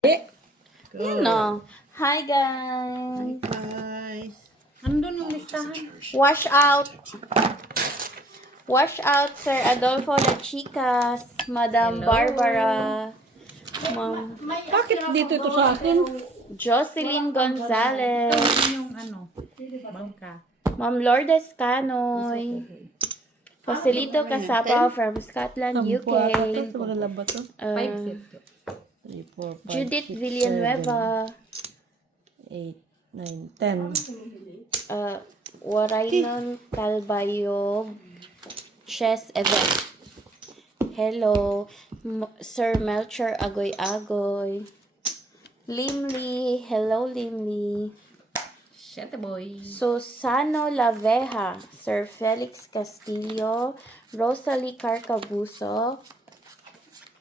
Yan o. Hi guys. Guys. Andun yung listahan. Wash out. Wash out Sir Adolfo La Chicas, Madam Hello. Barbara, Ma'am Bakit dito ito sa akin? Jocelyn Gonzalez, Yung ano, bangka. Ma'am Lourdes Canoy, Joselito Casapa from Scotland, UK, Ito wala ba ito? 5 set. 3, 4, 5, Judith Villanueva, 8, 9, 10. Waraynon Calbayog, Chess Event. Hello, Sir Melcher Agoy-Agoy. Limli, hello Limli. Shut boy. Susano Laveja, Sir Felix Castillo, Rosalie Carcabuso,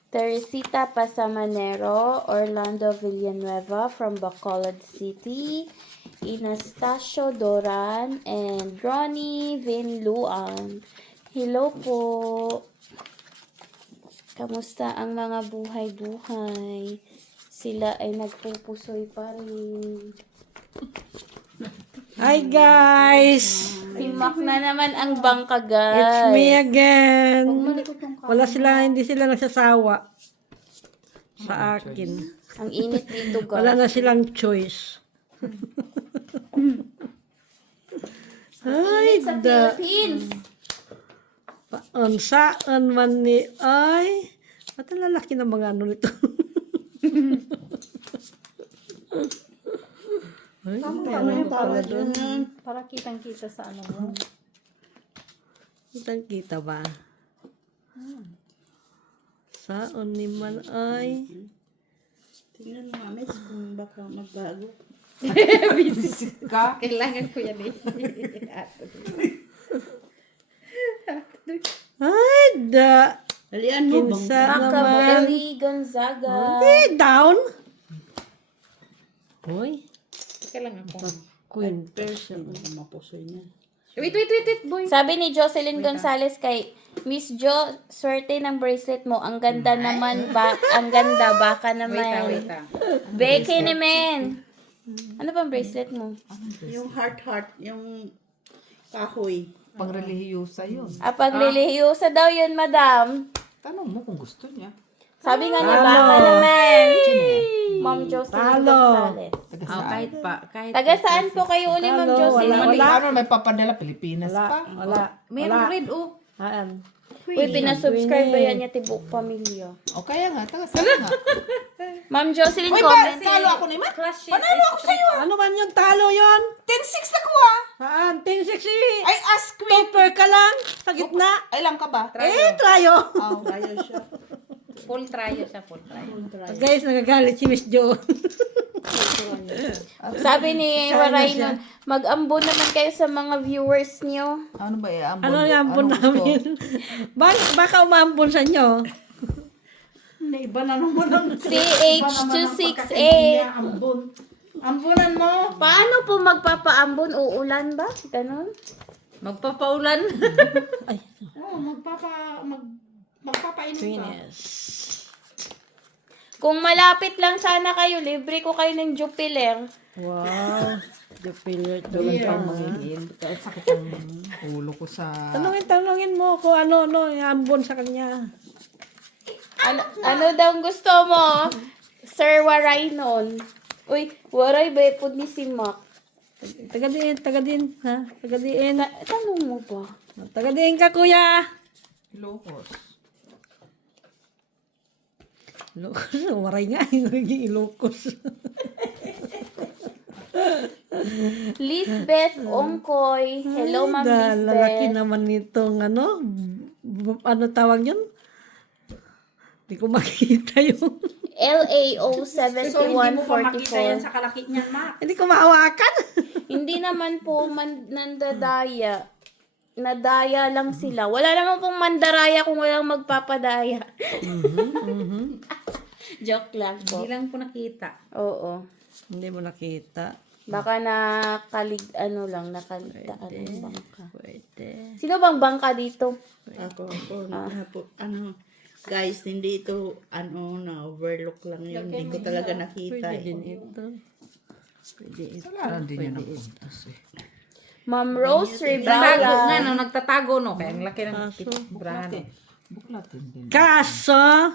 Teresita Pasamanero, Orlando Villanueva from Bacolod City, Inastacio Doran, and Ronnie Vinluan. Hello po. Kamusta ang mga buhay-buhay? Sila ay nagpupusoy pa rin. Hi guys! Si Mac na naman ang bangka, It's guys. me again. Hindi sila nagsasawa sa akin. Ang init dito, guys. Wala na silang choice. Ay, Init sa da. Philippines. Saan man ni... Ay, ba't ang lalaki ng mga ano nito? Ay, ano yung pala doon? Para kitang-kita sa ano mo. Kitang kita ba? Saan ni man ay... Tingnan mo, Amis, kung baka magbago. Kailangan ko yan eh. Ay, da... Dalian mo, bang Kinsa naman. Machiavelli Gonzaga. Down. Hoy, Kailangan ko. queen. person ang mapusoy niya. Wait, boy. Sabi ni Jocelyn Gonzalez kay Miss Jo, swerte ng bracelet mo. Ang ganda naman ba? Ang ganda baka naman. Wait. Beke naman. Ano bang bracelet mo? Yung heart, yung kahoy. Pang-relihiyosa yun. Paglilihiyosa daw yun, madam. Tanong mo kung gusto niya. Sabi nga niya, baka naman. Ma'am Jocelyn Talo. Gonzalez. Taga Oh, saan? Taga saan po kayo uli, Ma'am Talo, Jocelyn? wala. Ano may papadala? Pilipinas pa. Wala. Meron red oh. Haan. Uy, pinasubscribe ba yan niya tibok pamilya? O kaya nga, taga saan nga? Ma'am Jocelyn, Uy, comment. talo ako ni Matt. Panalo ako sa'yo. Ano man yung talo yon? 10-6 na ko ah. Saan? 10-6 Ay, ask queen. Topper ka lang sa gitna. Ay, lang ka ba? Trayo. Oh. Ayaw siya. Full tryo siya, full tryo. Guys, nagagalit si Miss Jo. Sabi ni Waraynon, mag-ambon naman kayo sa mga viewers niyo. Ano ba ambon? Ano yung ambon namin? Baka umambon sa inyo. Iba na naman ang CH26A. ambon. Ambunan mo. Paano po magpapaambon? Uulan ba? Ganon? Magpapaulan. Oo, magpapainom ka. Venus. Kung malapit lang sana kayo, libre ko kayo ng Jupiler. Wow. Jupiler to. Ang mangingin. Sakit ang ulo ko sa... Tanungin mo kung ano yung ambon sa kanya. Ano daw gusto mo? Sir Waraynon. Uy, Waray ba po ni si Mac? Taga-diin, ha? Taga-diin. Tanong mo ba? Taga-diin ka, kuya. Ilocos. Ilocos, waray nga. Naging Ilocos. Lisbeth Ongkoy. Hello, Ma'am Lalaki Lisbeth. naman nitong ano tawag yun? Hindi ko makita yung... LAO So, hindi mo pa makita yan 7144. sa kalakit niyan, Ma. Hindi ko maawakan. Hindi naman po nandadaya. Nadaya lang sila. Wala naman pong mandaraya kung walang magpapadaya. Joke lang po. Hindi lang po nakita. Oo. Hindi mo nakita. Baka nakaligtaan ng bangka. Pwede. Sino bang bangka dito? Ako, ano, Guys, hindi ito, na overlook lang yun. Hindi ko talaga nakita. Pwede din ito. Pwede ito. Wala din yun ang puntas eh. Ma'am Rose Nagtatago nga, Rivera. no? Nagtatago, no? Kaya ang laki ng Kaso, brahan. Buklatin din. kaso,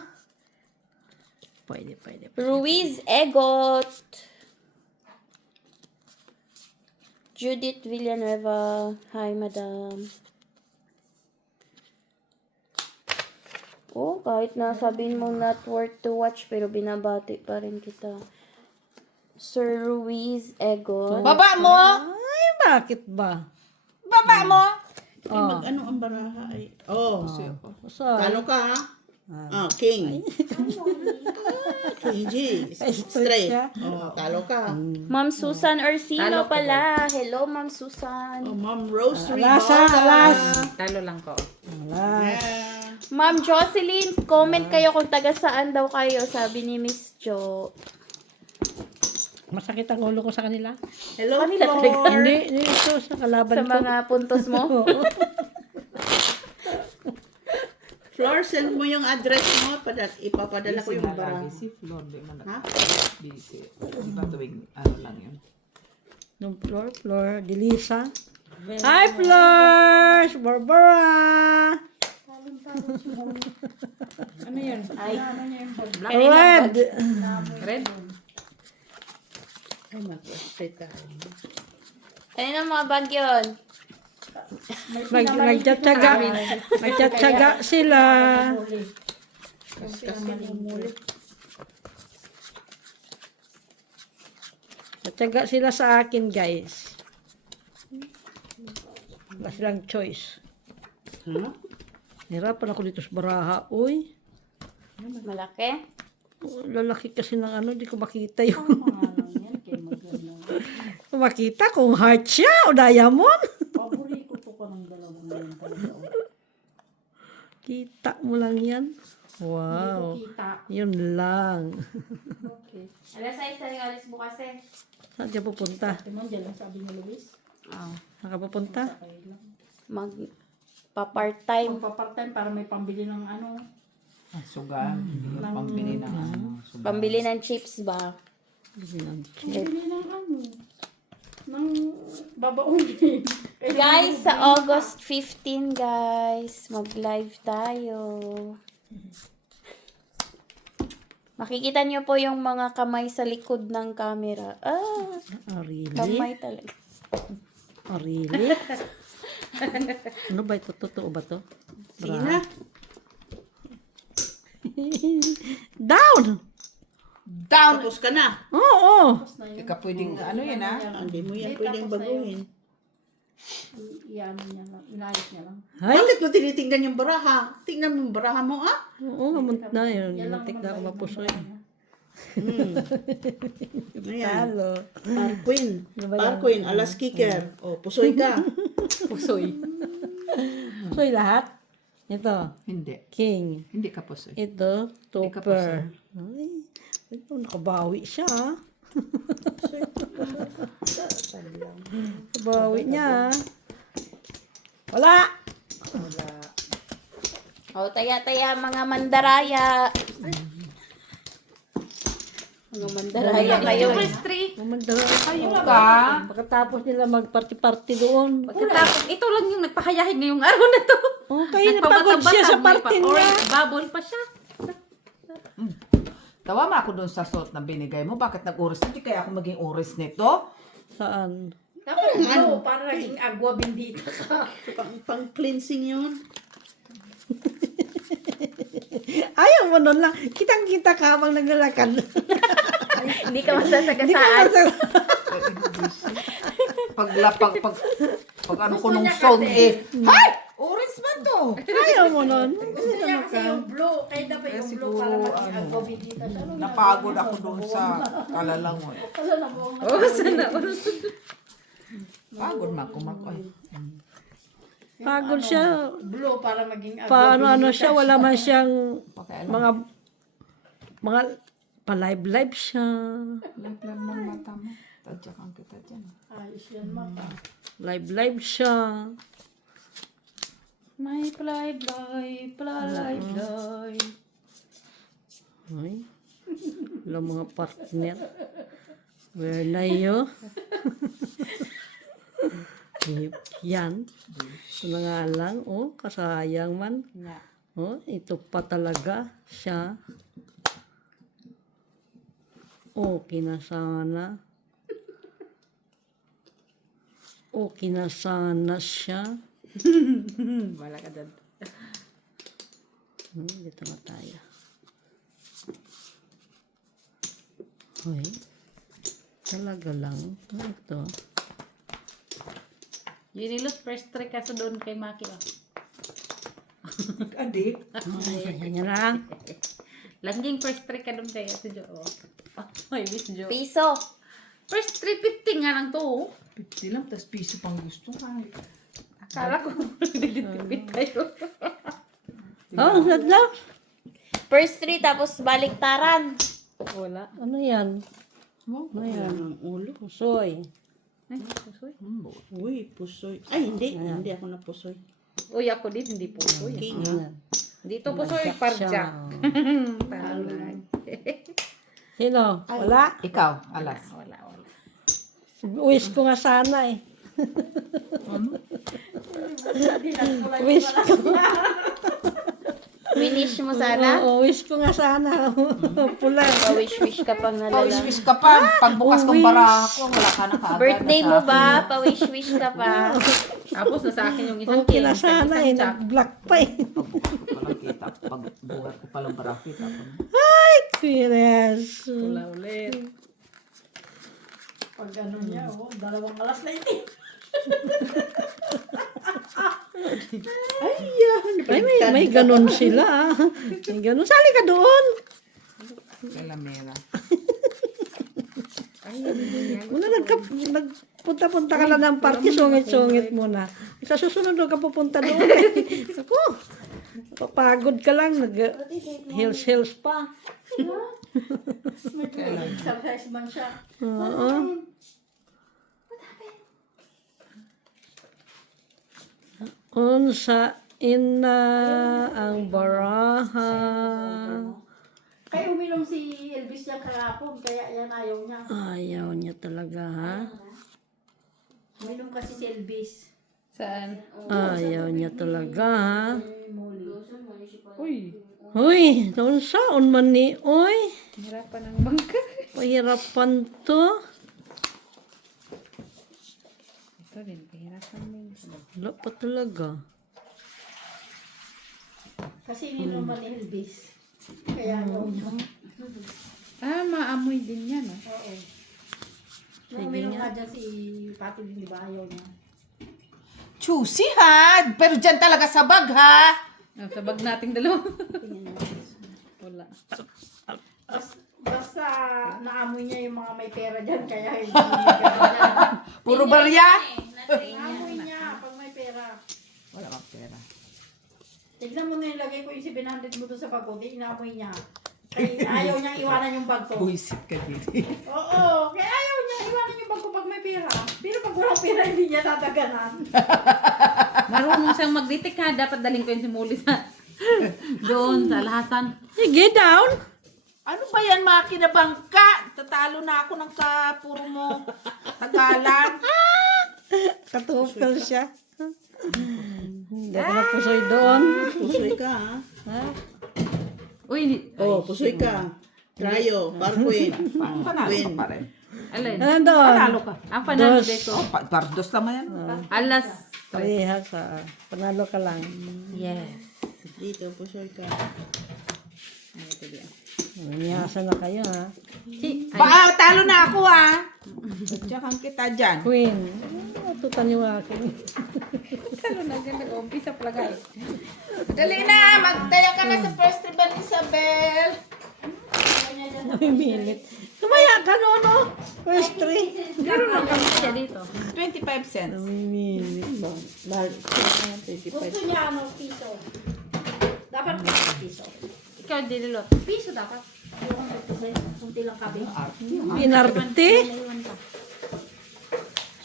pwede. Ruiz Egot. Judith Villanueva. Hi, madam. Oh, kahit na sabihin mo not worth to watch, pero binabati pa rin kita. Sir Ruiz Egot. Baba mo! Ay, bakit ba? Baba mo! Mag-ano ang baraha ay? Oh, So, talo ka ha? King. King G. Straight. siya. Oh, talo ka. Ma'am Susan Orsino Talo ko pala. Hello, Ma'am Susan. Oh, Ma'am Rose Alas, Ribola. alas. Talo lang ko. Yeah. Ma'am Jocelyn, comment kayo kung taga saan daw kayo, sabi ni Miss Jo. Masakit ang ulo ko sa kanila. Hello, Kanila Flor. Hindi, ito sa kalaban Sa ko. mga puntos mo. Flor, send mo yung address mo. Ipapadala ko yung baraha. Si Flor, di man Ha? busy. Di ba tuwing ano lang yun? Nung Flor, Delisa. Hi, Flor! Barbara! Ano yun? Ay, Red! Red? Ay, mag-straight tayo. ayun ang mga bag yun. Nagtsatsaga sila. Nagtsatsaga sila sa akin, guys. Wala silang choice. Huh? Hirapan ako dito sa baraha. Uy, Malaki. lalaki kasi ng di ko makita yung... makita kung heart siya o diamond. Paborito ko pa ng dalawang yan talaga. Kita mo lang yan. Wow. Yun lang. Alas 6 sa alis bukas eh. Saan ka pupunta? Oh. Saan ka pupunta? Mag pa-part-time. Pa-part-time para may pambili ng ano. Ang sugal. Hindi yung pambili ng ano. Sugal. Pambili ng chips ba? Pambili ng ano. Ng babaungin. Guys, sa August 15, guys, mag-live tayo. Makikita niyo po yung mga kamay sa likod ng camera. Ah, Really? kamay talaga. Really? Ano ba ito? Totoo ba to? Sige na. Down! Tapos ka na. Oo! Hindi ka pwedeng ano yan ha? Hindi mo yan pwedeng baguhin. Iyan niya lang. Inayos niya lang. Ay! Bakit mo tinitingnan yung baraha? Tingnan mo yung baraha mo, ah. Oo, namunta na yun. Muntik na ako mapusoy. Ayan. Talo. Parquin. Parquin, alas kicker. O, pusoy ka. Pusoy. Pusoy lahat? Ito, Hindi. king. Hindi ka po sir. Ito, ka topper. Ay, ito, nakabawi siya. Nakabawi niya. Wala! O, taya-taya mga mandaraya. Mga mandaraya kayo. Mamandara. Ayun na ba? Pagkatapos nila mag-party-party doon. Pagkatapos, ito lang yung nagpahayahin ngayong araw na to. Okay, napagod siya sa party niya. Bubble pa siya. Tawa mo ako doon sa suot na binigay mo. Bakit nag-uris? Hindi kaya ako maging uris nito? Saan? Dapat blue para naging agwa bendita ka. Pang-cleansing yun. Ayaw mo nun lang. Kitang-kita ka habang naglalakad. Hindi ka masasagasaan. Pag ano ko nung song eh. Hay! Uris ba to? Ayaw mo nun. Gusto niya kasi yung blue. Kaya dapat yung blue para naging agwa bendita. Napagod ako doon sa kalalang mo eh. Oo, sana. Pagod man kumakoy. Pagod siya. Blue para maging agwa Paano siya, wala man siyang Pakialam. mga pa-live siya. Lab-lab ng mata mo. Tadyakan kita dyan. Ayos yan mata. Live siya. May fly. Ay, wala mga partner. Where na yun? Yan. Ito na nga lang. Oh, kasayang man. Oh, ito pa talaga siya. Okay na sana. Okay na sana siya. Wala ka dyan. Dito na tayo. Hoy. Talaga lang. Ano ito? Yunilot first trick ka sa doon kay Maki. Oh. Adik. Yan lang. Langging first trick ka doon kay si Jo. Oh. Ay, Miss Jo. Piso. First 350 nga lang to. Oh. 50 lang, tas piso pang gusto. Ay. Akala ko dilitipid kayo. Oh, sadla. First 3 tapos baliktaran. Wala. Ano yan? Ano yan ang ulo? Pusoy. Ay, pusoy. Uy, pusoy. Ay, hindi ako na pusoy. Uy, ako din, hindi pusoy. King, Ayan. Dito pusoy, Siya. parjak. Talag. Sino? Wala? Ikaw, alas. Wala. Wish ko nga sana eh. Wish ko. Winish mo sana. Oo, wish ko nga sana. Pula. Pa-wish-wish ka pang nalala. Pawish-wish ka pa. Pagbukas kong baraha ko, wala ka na kaagad. Birthday na mo sa ba? akin. Pa-wish-wish ka pa. Tapos na sa akin yung isang Okay na king, sana isang eh. chak. Nag-block pa eh. Pagbukas ko palang kita. Pagbukas ko palang baraha kita. Serious. Wala ulit. Pag ano niya, 2 alas na ito. Ay, may ganun sila. May ganun. Sali ka doon. Kalamera. Muna nagpunta-punta ka lang ng party, sungit-sungit muna. Sa susunod ka pupunta doon. Ako, papagod ka lang. Nag-hills pa. Exercise man siya. Oo. Unsa ina ang baraha. Kaya uminom si Elvis yan kahapon, kaya yan ayaw niya. Ayaw niya talaga, ha? Uminom kasi si Elvis. Saan? Ayaw niya talaga, ha? Uy, Hoy, taon saon man ni, oy. hirapan ng bangka. Pahirapan to. Ito din, pahirapan din. Wala pa talaga. Kasi ininom ni Elvis. Kaya ayaw niya. Maamoy din yan. Oh. Oo. Nung uminom nga dyan si Pati din, di ba ayaw niya? Choosy ha! Pero dyan talaga sa bag ha! Oh, sa bag nating dalawa. Wala. Basta naamoy niya yung mga may pera dyan, kaya hindi niya pera. Puro barya! Naamoy niya pag may pera. Wala kang pera. Tignan mo na nilagay ko yung 700 mo doon sa bag ko, inaamoy niya. Kaya ayaw niya iwanan yung bag ko. Buisit ka din. Oo, kaya ayaw niya iwanan yung bag ko pag may pera. Pero pag walang pera, hindi niya tataganan. Marunong siyang mag-detect ha. Dapat daling ko yung simuli sa doon, sa lahasan. Sige, down. Ano ba yan mga kinabangka? Tatalo na ako ng sa puro mo Tagalan. Katupil siya. Hindi ako napusoy doon. Pusoy ka, ha? Uy, Oh, pusoy ka. Trayo, Parquin. Panalo Win. ka pa rin. alin. Ano doon? Panalo ka. Ang panalo Dos. dito. Pardos naman yan. Alas. Parehas, panalo ka lang. Yes. Dito, pusoy ka. Nanyasan na kayo, ha? Talo na ako ha. Tsakang kita dyan. Queen. Matutan yung akin. Talo na dyan. Nag-umpisa pala guys. Dali na, magtaya ka na sa first ribbon, Isabel. Namimilit. Tumaya ka noon, no? First three. Meron lang kami siya dito. 25 cents. Namimilit. Mahal. Gusto niya ano, piso. Dapat piso. Ikaw, Dililot. Piso dapat. Yung kunti lang kabi. Inarte. Naiwan ka.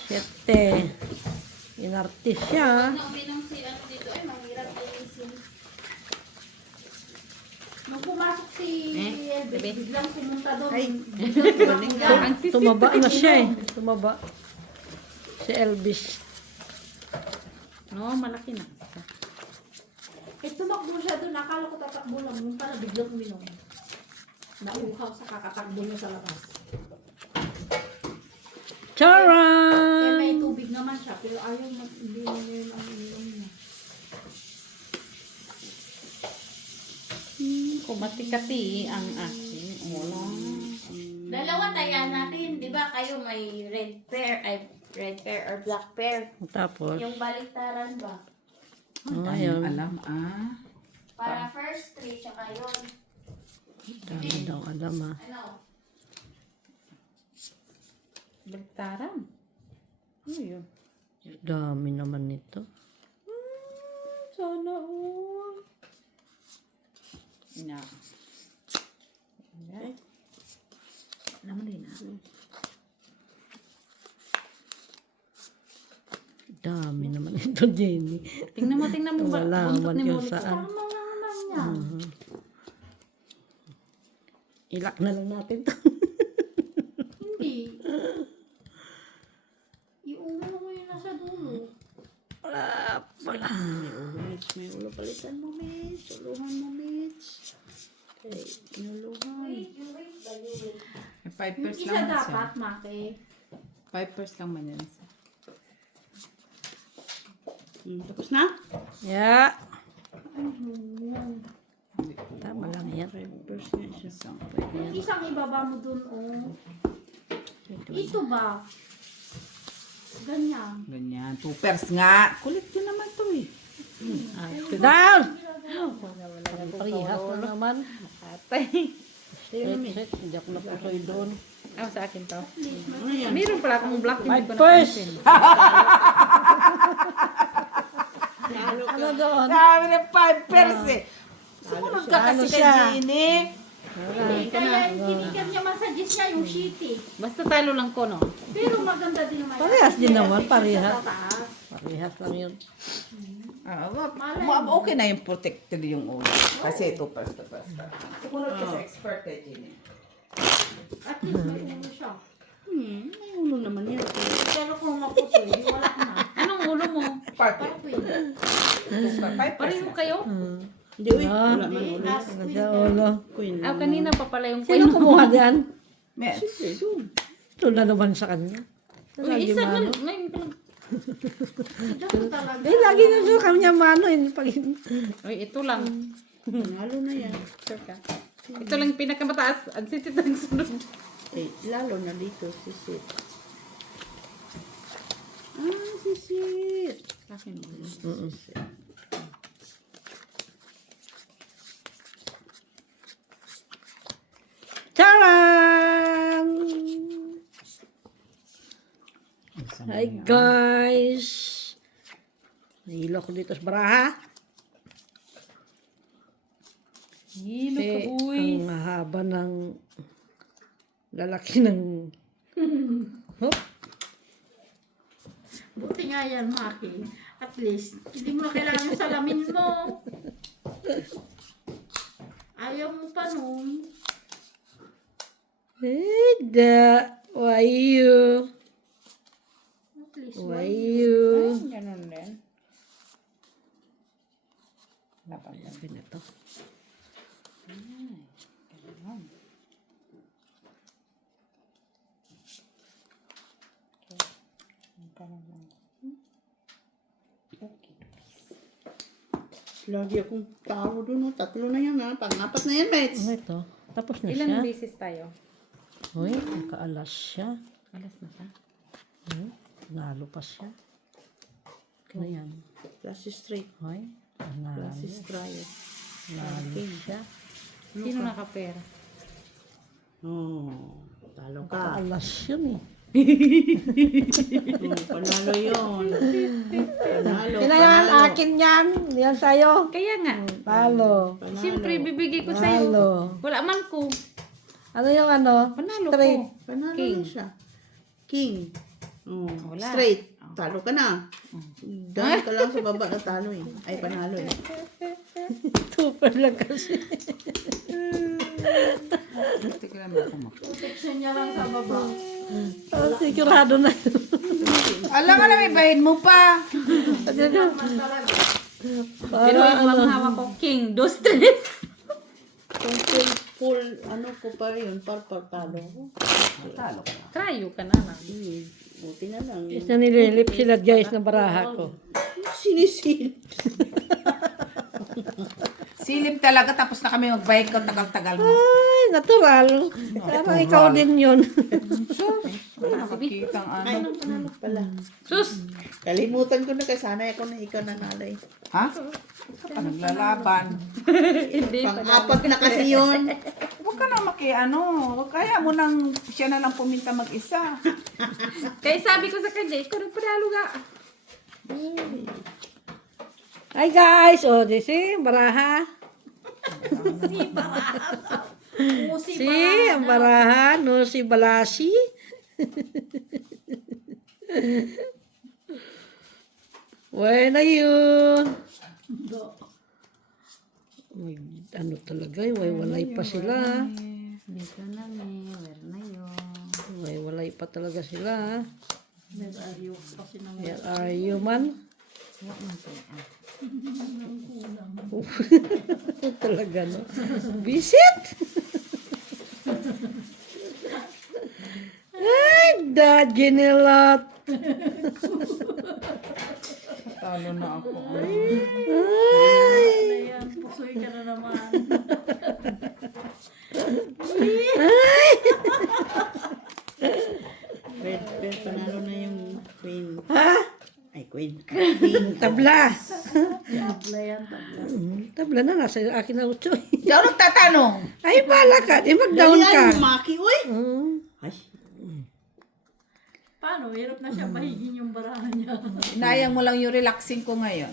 Siyete. Inarte siya. Uminom si ano dito, mahirap Si Elvis biglang pumunta doon. Ang sisi. Tumaba na siya eh. Tumaba. Si Elvis. No, malaki na. Eh, tumakbo siya doon. Akala ko tatakbo lang. Nung pala biglang uminom. Nauhaw sa kakatakbo niya sa labas. Eh, Charan! may tubig naman siya. Pero ayaw hindi na yun ang uminom niya. Kumatikati ang aking ulo. Dalawa taya natin, di ba? Kayo may red pair or black pair. Tapos, Yung baliktaran ba? ngayon, Alam Para first three, tsaka yun. dami daw alam ah. Ano? Bagtaran. Ano yun? Dami naman nito. Sana all. Na. Ayan. Alam mo din Dami naman ito, Jenny. Tingnan mo ba? Wala Buntot man ni kung Molly. saan. Tama nga naman niya. Ilak na lang natin to. Hindi. Iulo mo yung nasa dulo. May ulo palitan mo, Mitch. Uluhan mo, Mitch. Okay, inuluhan. Yung weight ba yung weight? 5 Yung pairs isa lang man siya. dapat, Maki. 5 pairs lang man yan. Tapos na? Yeah. Tama lang yan. First nga siya. Yung isang ibaba mo dun, oh. Ito ba? Ganyan. Ganyan. 2 pairs nga. Kulit yun naman to eh. Down! Parihas na naman. Atay. Set, hindi ako napusoy doon. Ano sa akin to? Ano yan? Meron pala akong black. My Hindi ko purse! napansin. Ano doon? Dami na 5 pairs eh. Sumunod ka Ano kasi siya? kay Jenny. Hindi, kaya yung kinikan niya massage niya yung shitty. Basta talo lang ko, no? Pero maganda din naman. Parehas din naman, parehas. Sa taas. Parihas lang yun. Okay na yung protected yung ulo. Kasi 2 pairs. Sumunod ka sa expert kay Jenny. At least may ulo siya. May ulo naman yan. Pero kung mapusoy, wala na. Anong ulo mo? Parang queen. Pareho kayo? Hindi, uy. Wala man ulo. Ano siya, ulo? Queen. Kanina pa pala yung Sino kumuha diyan? Yes. Ito na naman sa kanya. Uy, isa na. May Ito talaga. Eh, lagi na sa kanya mano. Uy, ito lang. Panalo na yan. Ito lang yung pinakamataas. Ang sitit ng sunod. Eh, lalo na dito, sisit. Sisit. Akin mo. Charan! Hi guys! Nahilo ko dito sa baraha. Hilo ka, Eh, uy. ang haba ng lalaki ng... Hop! Buti nga yan, Maki. At least, hindi mo na kailangan yung salamin mo. Ayaw mo pa nun. Hey, why you? At least, Why you? Ganun din. Dapat yan. Sabi na to. Lagi akong tao doon. Tatlo na yan, ha? Pang-apat na yan, mates. Ano ito? Tapos na Ilan siya. beses tayo? Uy, nakaalas siya. Alas na siya. Nalo pa siya. Ano yan? Plus straight. Uy, nalo. Plus trial. Nalo siya. Sino nakapera? Oh, talo ka. Nakaalas yun eh. Panalo yun. Panalo, Yan yan, akin yan. Yan sa'yo. Kaya nga. Talo. Siyempre, bibigay ko sa'yo. Talo. Wala man ko. Ano yung ano? Panalo Straight. ko. Panalo King. na siya. King. Oh, Wala. straight. Talo ka na. Dahil ka lang sa baba na talo eh. Ay, panalo eh. Super lang kasi. Tignan mo ako mo. Protection niya lang sa baba. Oh, sigurado na. Alam nga na may bahid mo pa. Pero yung mga hawak ko, King, dos, tres. Kung full, ano ko pa yun, talo ko. Talo ka. Trayo ka na lang. Buti na lang. Is na nililip sila guys na baraha ko. Sinisil. Silip talaga tapos na kami mag-bike ko tagal-tagal mo. Ay, natural. Parang ikaw din yun. Wala nakakitang ano. Panalo pala. Sus! Kalimutan ko na kasi sanay ako na ikaw nanalay. Ha? Pa naglalaban. Hindi pa. Pang-apat na kasi yun. Huwag ka na ano. Kaya mo nang siya na lang puminta mag-isa. Kaya sabi ko sa kanya, ikaw nagpanalo nga. Hi guys, oh, this is baraha. Si ang baraha, no si Balasi. Wala na yun. May, ano talaga, walay pa sila. Dito na where na yun? Walay pa talaga sila. Where are you, man? Talaga, no? Visit! Ay, Ginelot! Talo na ako. Ayan, pusoy ka na naman. Red, panalo na yung queen. Ha? Ay, queen. Tabla! Tabla yan, tabla. Tabla na, nasa akin na utso. Hindi ako nagtatanong. Ay, bala ka. Di mag-down ka. Dalian mo, Maki, uy. Ay, Paano? Hirap na siya mahigin yung barahan niya. Inayang mo lang yung relaxing ko ngayon.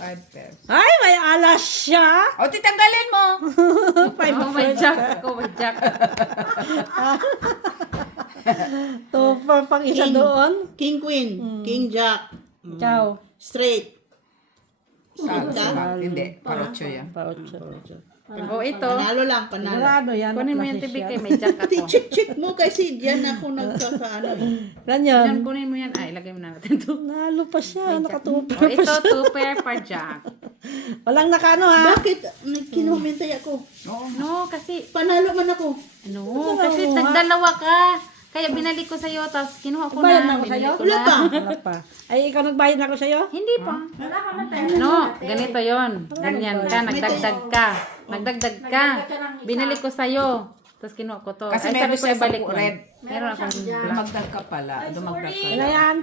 Five pairs. Ay, may alas siya. O, titanggalin mo. Ako may jack. Ako may jack. To, pang isa doon. king, queen. King, jack. Ciao. Straight. Sal. Hindi. Parocho yan. Pa utso. O ito. Panalo lang, panalo. Sigurado yan. Kunin mo yung TV kay may jack Ati, ako. check mo kasi diyan ako nagkakaano eh. Ganyan. Yan, kunin mo yan. Ay, lagay mo na natin ito. Nalo pa siya. Nakatupa O ito, 2 pair per jack. Walang nakano ha. Bakit kinumentay ako? No, kasi, Panalo man ako. no, kasi nagdalawa ka. Kaya binalik ko sa'yo, tapos kinuha ko Bayad na. na ako sa'yo? binalik ko Wala na. pa. Wala pa. Ay, ikaw nagbayad na ako sa'yo? Hindi pa. No, ganito yon. Ganyan ka, nagdagdag ka. Nagdagdag ka. Binalik ko sa'yo. Tapos kinuha ko to. Kasi Ay, meron sabi ko siya ibalik sa mo. red. Meron akong black. Dumagdag ka pala. Dumagdag ka. Ano yan?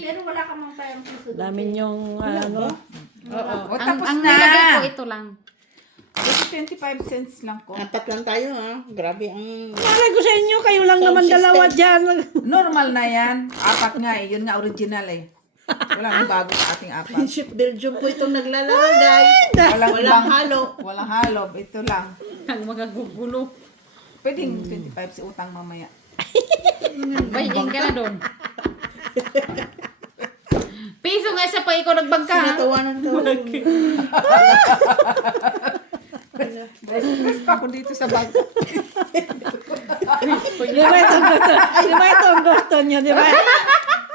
Pero wala ka mang tayong susunod. Dami niyong ano. Oo. O, tapos ang na. nilagay ko ito lang. Ito 25 cents lang ko. Apat lang tayo ha. Grabe ang... Malay ko sa inyo, kayo lang naman dalawa dyan. Normal na yan. Apat nga eh. Yun nga original eh. Wala nang bago sa ating apat. Friendship Belgium po itong naglalaro guys. Walang halo. Walang halo. Ito lang. Ang magagugulo. Pwedeng 25 si utang mamaya. Bahigin ka na doon. Piso nga siya pa ikaw nagbangka. Natawanan ko. Stress pa ako dito sa bag. Di ba itong gusto? Di ba itong gusto niyo? Di ba?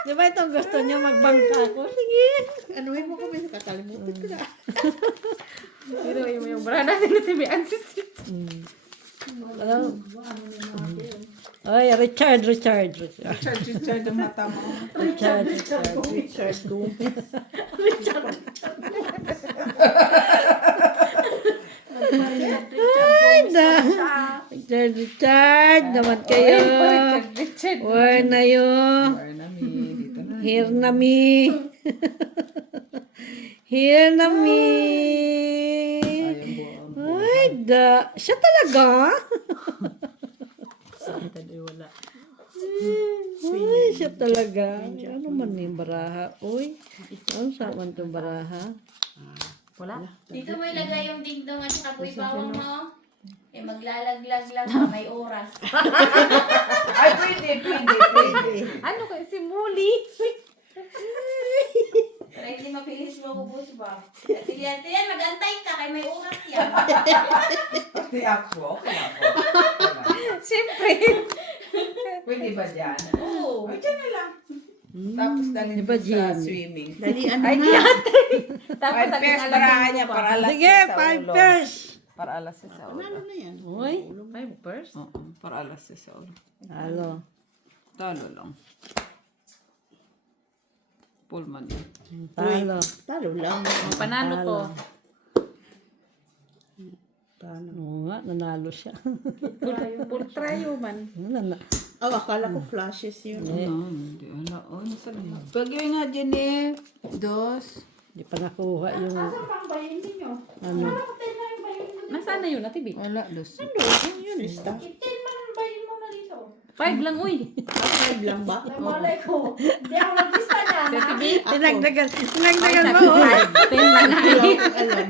Di ba itong gusto niyo magbangka ako? Sige. Anuhin mo kami. Nakakalimutan ko na. Pero yung bra natin na tibian si Sid. Ay, Richard. Charge ang mata mo. Richard. Richard Gomez. Ay, Richard naman kayo. Richard. Where na yun? Dito na. Here na mi. Here na mi. Ay, siya talaga? Ay, siya talaga. Ano man yung baraha? Uy, ano sa man itong baraha? Wala. Dito mo ilagay yung dingdong at saka buhay bawang mo. Eh, maglalaglag lang may oras. Ay, pwede. Ano kayo si Muli? Para hindi mapilis mo Ubus ba? Sige, mag-antay ka kay may oras yan. Pati ako. Siyempre. Pwede ba dyan? Oo. Ay, dyan na lang. Tapos dalhin Iba sa dyan. swimming. Dalian Ay, na. Tapos 5 pairs barahan niya para alas Sige, sa 5 ulo. pairs. Para alas sa ulo. Ano na yan? Uy, 5 pairs? Oo, para alas sa ulo. halo. Talo lang. Pullman yun. Talo. Talo lang. Panalo to. Talo. Oo nga, nanalo siya. Full tryo man. Oh, akala ko flashes yun. Hindi, ala. Oh, nasa lang. Pag-iwi nga dyan eh. Dos. Hindi pa nakuha yung Ang bayin ninyo. ano. Nasaan na yun, Ate Vic? Wala, dos. Yun, lista. 10 man ang bayin mo na dito. 5 lang, uy. 5 lang ba? Malay ko. Hindi ako nag-lista niya. Ate Vic? Tinagdagan mo. 10 lang na. Alam.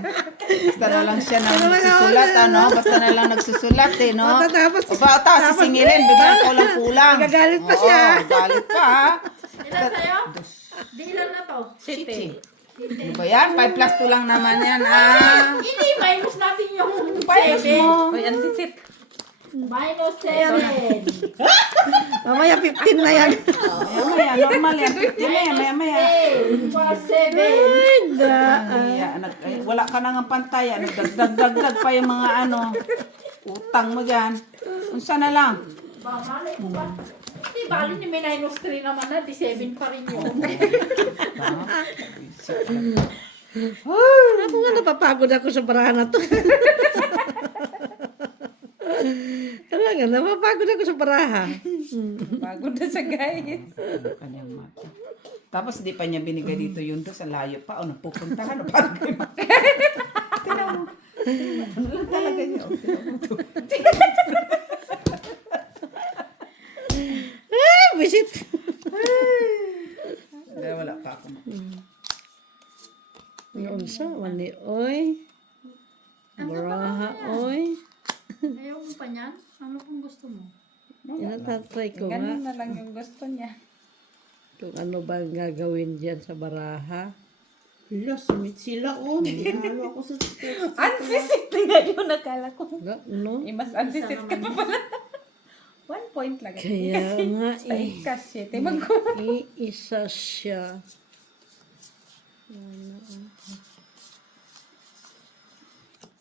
Basta na lang siya nagsusulat, ano? Basta na lang nagsusulat, eh, no? Tapos, O ba, tapos sisingilin, biglang kulang-kulang. Nagagalit pa siya. Oo, galit pa, ha? Ilan sa'yo? Di ilan na to? Chichi. Ano ba yan? 5 plus 2 lang naman yan, ah. Hindi, minus natin yung Minus 7. mo. Uy, ang sisit. Minus 7. Mamaya 15 na yan. Maya-maya, normal yan. 50 na yan, maya-maya. Plus 7. Ay, wala ka na nga pantaya. Nagdagdag pa yung mga ano. Utang mo dyan. Unsa na lang? Ba, malay ko ba? Hindi, bali ni may minus 3 naman na. Di 7 pa rin yun. Ako nga napapagod ako sa barahan na to. Talaga, napapagod ako sa barahan. Bago na siya, guys. Kanyang mata. Tapos di pa niya binigay dito yun doon sa layo pa. O, napupuntahan. O, parang kayo Tinan mo. Ano lang talaga niya. O, tinan mo. Visit. Wala pa ako. Noon sa, mani, oy. Baraha, oy. Ayaw mo pa niyan? Ano kung gusto mo? Inatatry ko nga Ganun na lang yung gusto niya. kung ano ba ang gagawin dyan sa baraha. Hala, sumit sila. Oh, tinalo ako sa stress. Ansisit na yun, nakala ko. No? Mas ansisit ka pa pala. 1 point lang. Kaya nga Sa eh. ikas, mag Iisa siya.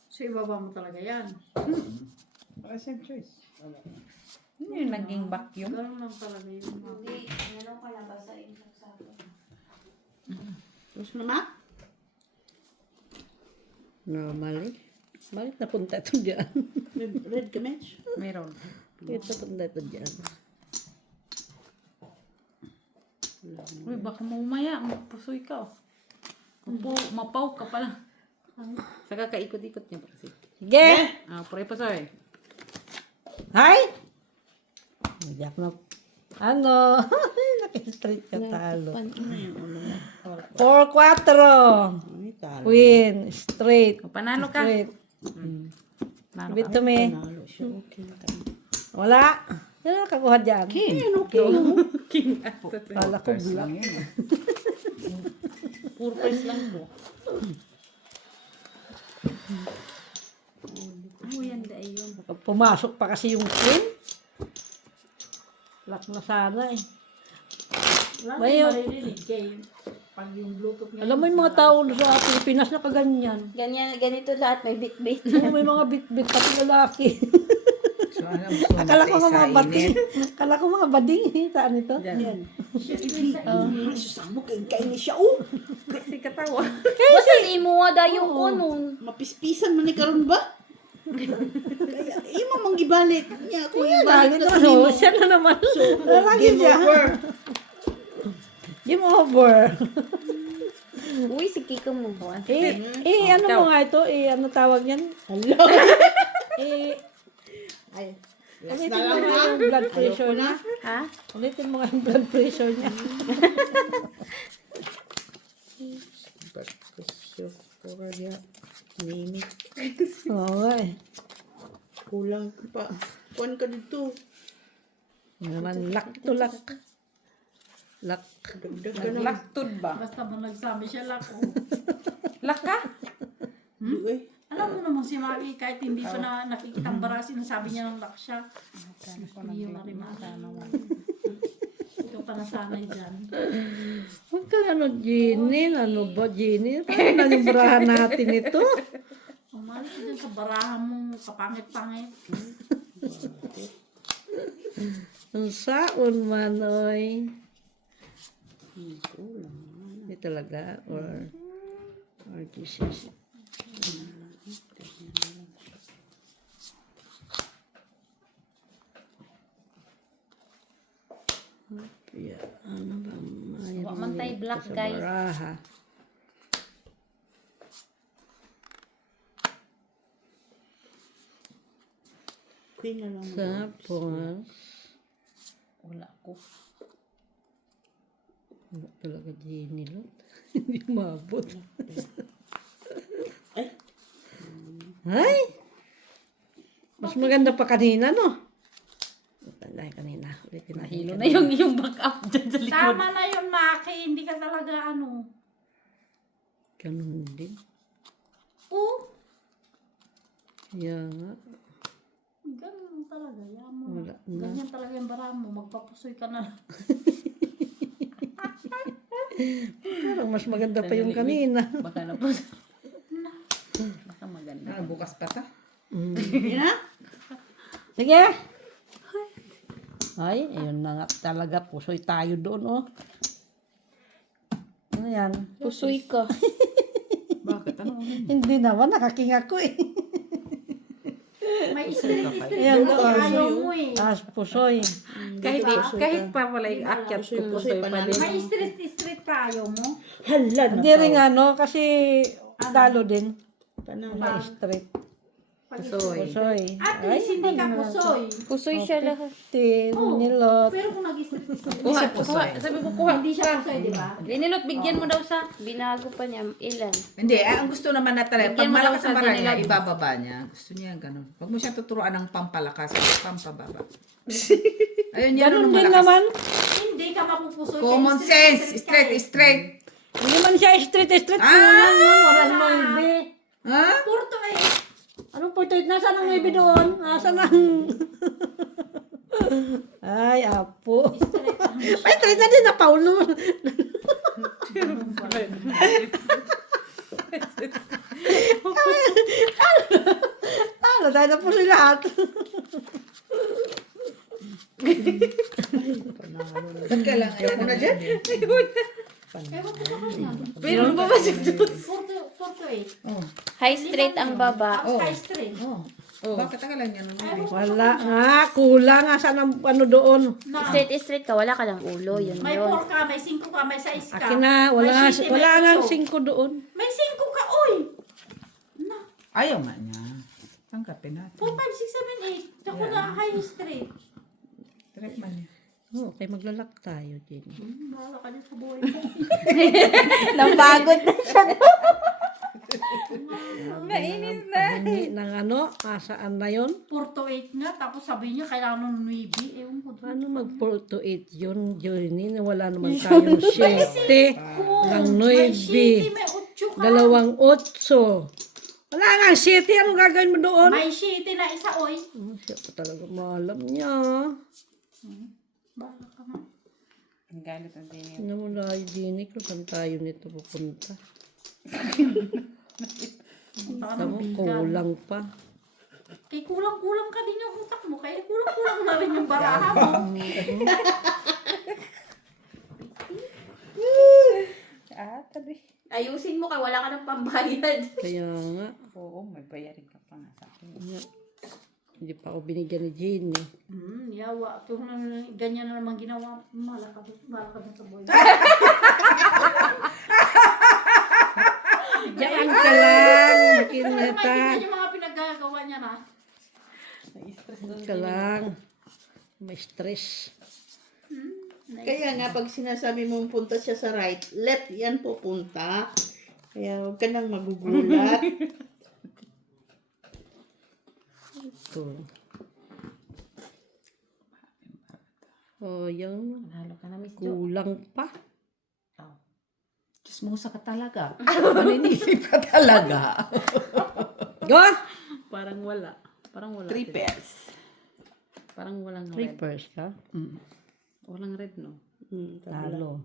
So, ibaba mo talaga yan. Para siyang choice. Ano yung naging vacuum? Ganun lang talaga yun. Hindi, meron ka na basahin sa akin. Tapos mama? Normally. Bakit napunta ito dyan? Red kamech? Meron. Bakit napunta ito dyan? Uy, baka mamaya, magpusoy ka. Mapaw ka pala. Sa kakaikot-ikot niya pa kasi. Sige! Pare-pasoy. Hi! Nagyak na. Ano? Naki-straight ka talo. 4-4. Ay, talo. Queen. Straight. Panalo ka. Straight. Panalo Give it ka. to me. Talo siya. Okay na tayo. Wala. Ano nakakuha dyan? King. Okay. King asset. Kala ko black. Lang yun, eh. Puro price lang po. Oh, yan da yun. Pumasok pa kasi yung queen. Lock na sana eh. Wala Ngayon. nang maririnig kayo. Pag yung Bluetooth niya. Alam mo yung mga tao sa Pilipinas na kaganyan. Ganito lahat, may bit-bit. Oo, may mga bit-bit pati lalaki. So, alam mo, Akala ko sumatay mga sa bading. init. Akala ko mga bading. Saan ito? Yan. Susamo kay kainis siya. Oh, Kasi katawa. Basta di mo nga dayo ko nun. mapispisan man ni karon ba? Kaya, mo manggibalik niya ako yung Lalo balik na na ano, siya na naman. Lagi game siya. over. Game over. Uy, si Kiko mo. Ano mo nga ito? Ano tawag yan? Hello. Ay, last Ulitin na mo lang nga ha. yung blood pressure niya. Ha? Ulitin mo nga yung blood pressure niya. Blood pressure. Pura niya. Mimik. Oo eh. Kulang pa. Kuan ka dito. Naman, lock to lock. Lak. Dagdag ka na. Laktod ba? Basta mo nagsabi siya lang. Laka? Uy. Alam mo naman si Maki, kahit hindi pa na nakikita ang bara, sinasabi niya ng lak siya. Iyo, Marimara. Ikaw pa nasanay dyan. Huwag ka Jenny. Ano ba, Jenny? Paano na yung barahan natin ito? Umalis ka dyan sa barahan mong kapangit-pangit. Ang saon man, oy. Hindi talaga, or Jesus. Yeah, ano ba? Wa man tay black, Sa guys. baraha. Queen na lang. Tapos, Wala ko. ano talaga Jenny, Lot? Hindi mabot. Ay! Mas maganda pa kanina, no? Dahil kanina. Ulitin natin Nahilo kanina. na yung backup dyan sa likod. Tama na yun, Maki. Hindi ka talaga ano. Ganun din. Oo. Kaya nga. Ganun talaga. Yan mo. Wala na. Ganyan talaga yung bara mo. Magpapusoy ka na. Parang mas maganda pa yung kanina. Baka na po. Baka maganda. Ah, bukas pa ta. Sige! Ay, ayun na nga talaga. Pusoy tayo doon, oh. Ano yan? Pusoy ka. Bakit? Ano? Hindi naman, nakaking ako eh. May street Ayan, doon. oh. Ayaw mo eh. Taas pusoy. Kahit pa pala yung akyat ko po sa'yo pa din. May street ka. Ayaw mo. Hala na. Hindi rin ano, kasi talo din. Panalo. May street. Pusoy. Pusoy. At least hindi ka pusoy. Pusoy siya lahat. Nilot. Pero kung nag-street Kuha, kuha. Sabi mo, kuha. hindi siya pusoy, di ba? Linilot, bigyan mo daw siya. Binago pa niya. Ilan? Hindi, ang gusto naman na talaga, pag Bigyan mo malakas daw ang sa bara niya, kanila. ibababa niya. Gusto niya ganun. Huwag mo siya tuturuan ng pampalakas, pampababa. Ayun niya Ganun nung din malakas. naman. Hindi ka mapupusoy. Common kaya sense, ka eh. straight. Hindi man siya street. Ah! Kulang nun, walang noibe. Ha? Purto eh. Anong portrait? Nasaan ang noibe doon? Nasaan ang... Ay, apo. Ay, try na din na Paulo. Ano, dahil na po sila lahat. Ba't kailangan yan na dyan? Ewan ko ba kanya? Pero lumabas yung Purto eh. Oh. High straight ang baba. Tapos high straight. Oh. Bakit ang kailangan niya nung Wala nga, kulang nga. Saan ang ano doon? Straight ka. Wala ka lang ulo. Yun May yun. 4 ka, may 5 ka, may 6 ka. Akin na, wala May nga, shitty, wala may nga 8. 5 doon. May 5 ka, oy! Na, Ayaw nga niya. Tangkapin natin. 4, 5, 6, 7, 8. Tsaka na high straight. Trip man niya. Okay, maglalak tayo, Jenny. Bahala ka din sa buhay mo. Napagod na siya. Mainis na. Hindi ng ano, saan na yun? Purto 8 nga, tapos sabi niya, kailangan ng 9. Ewan ko. Paano mag-4 to 8 yun, Jenny? Wala naman tayong 7. Ng 9. May 7, may 8 ka. Dalawang 8. Wala nga, 7. Anong gagawin mo doon? May 7 na isa, oy. Siya pa talaga maalam niya. Bahala ka nga. Ang galit ang tingin. Ano mo na, Jenny, kung saan tayo nito pupunta? Punta ka Alam ng mo, bigan. kulang pa. Kay kulang-kulang ka din yung utak mo. Kaya kulang-kulang na rin yung baraha mo. Tabi. Ayusin mo ka. Wala ka ng pambayad. Kaya nga, Oo, may bayarin ka pa nga sa akin. hindi pa ako binigyan ni Jenny. Yawa. Kung ganyan na naman ginawa, malaka ba sa buhay. Diyan ka lang, Pero makineta. maintindihan yung mga pinaggagawa niya na. Diyan ka lang. May stress. Kaya nga, pag sinasabi mong punta siya sa right, left yan pupunta. Kaya huwag ka nang magugulat. Ito. Oh, yung Panalo ka na, Miss Jo. kulang pa. Chismosa ka talaga. Maninisip ka talaga. Go! Parang wala. Parang wala. 3 pairs. Parang walang Three red. first ka? Walang red, no? Talo.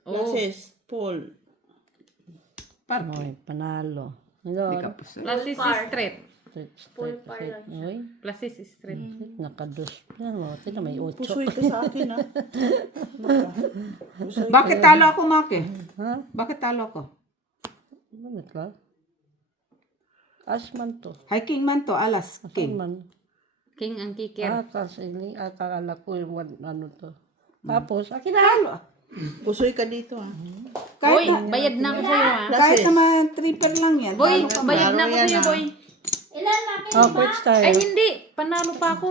Classes, Paul. Oy, panalo. Di Ano? ka puso. Plus is straight. Straight. Oy, Plus is straight. nakados. Yan o, ito may 8. Pusoy ka sa akin, ha? Bakit talo ako, Maki? Ha? Bakit talo ako? Bakit ka? Asman to. Hiking man to, alas. King. Asman. King ang kicker. Kasi akala ko yung ano to. Tapos, akin na. Talo. Pusoy ka dito, ha? Boy, bayad na ako sa'yo, ha? Kahit naman 3 pair lang yan. Boy, talo ka man. bayad na ako sa'yo, boy. Oh, quits tayo. Ay, hindi. Panalo pa ako.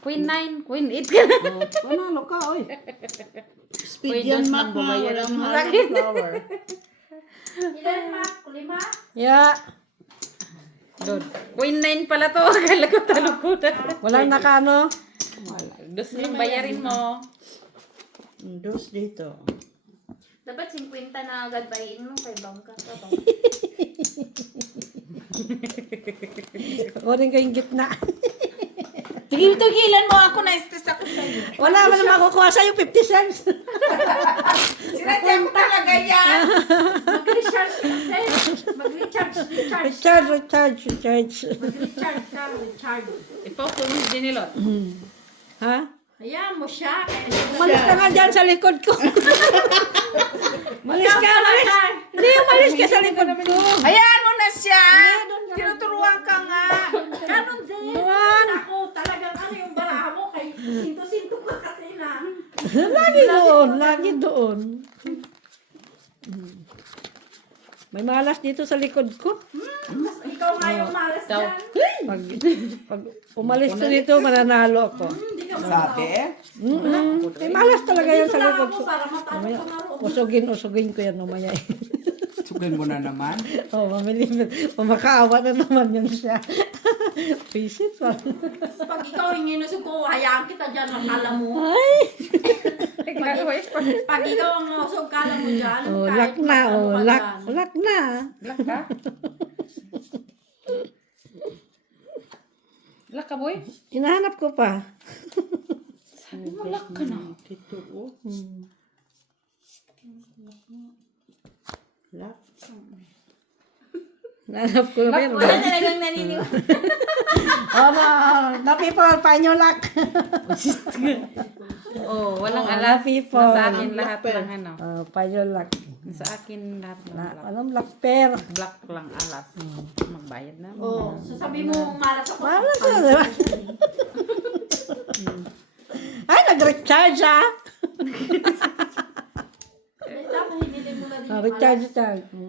Queen 9, Queen 8 ka na. Panalo ka, oy. Speed yan, Mac, na. Walang mahal na flower. Yeah. Good. Queen 9 pala to. Akala ko talo ko na. Walang nakano. Dos yung bayarin mo. Dos dito. Dapat 50 na agad bayin mo kay bangka ka ba? Kunin ko yung gitna. Tigil-tigilan mo ako, na-stress ako sa'yo. Wala mo na makukuha sa'yo 50 cents. Sinadya ko talaga yan. Mag-recharge kasi. Mag-recharge. Recharge. Recharge ka. Recharge. Iposto mo si Janilot. Ha? Hayaan mo siya. Umalis ka nga dyan sa likod ko. Umalis ka. Hindi, umalis ka sa likod ko. Hayaan mo na siya. Tinuturuan ka nga. Ganon din. Ako talagang ano yung baraha mo kay sinto-sinto ka kasi na. Lagi doon. May malas dito sa likod ko. Ikaw nga yung malas dyan. Pag umalis ko dito, mananalo ako. Sabi? May malas talaga yan sa Wala likod mo ko. para matalo ka na roon. Usugin ko yan mamaya. Sugin mo na naman. Oh, mamili. Makaawa na naman yan siya. Visit pa. Pag ikaw yung inusog ko, hayaan kita dyan. Akala mo. Pag ikaw ang nusog, kala mo dyan. Oh, kahit lock na. magkano Oh, ka lock. dyan. Lock na. Black ka? Black ka, boy? Hinahanap ko pa. Sabi mo, black ka na. Lock. Hinahanap ko na yun. Wala talagang naniniwala. Oh, no. No, people. Find your luck. Oh, walang Oh, alas. people. Nasa akin lahat ng ano. Find your luck. Nasa akin lahat ng black. Anong luck pair? Black lang alas. Magbayad na. Oh, sasabi mo, malas ako. Malas na, di ba? Ay, nag-recharge ah. Dapat hinili mo na din yung Recharge.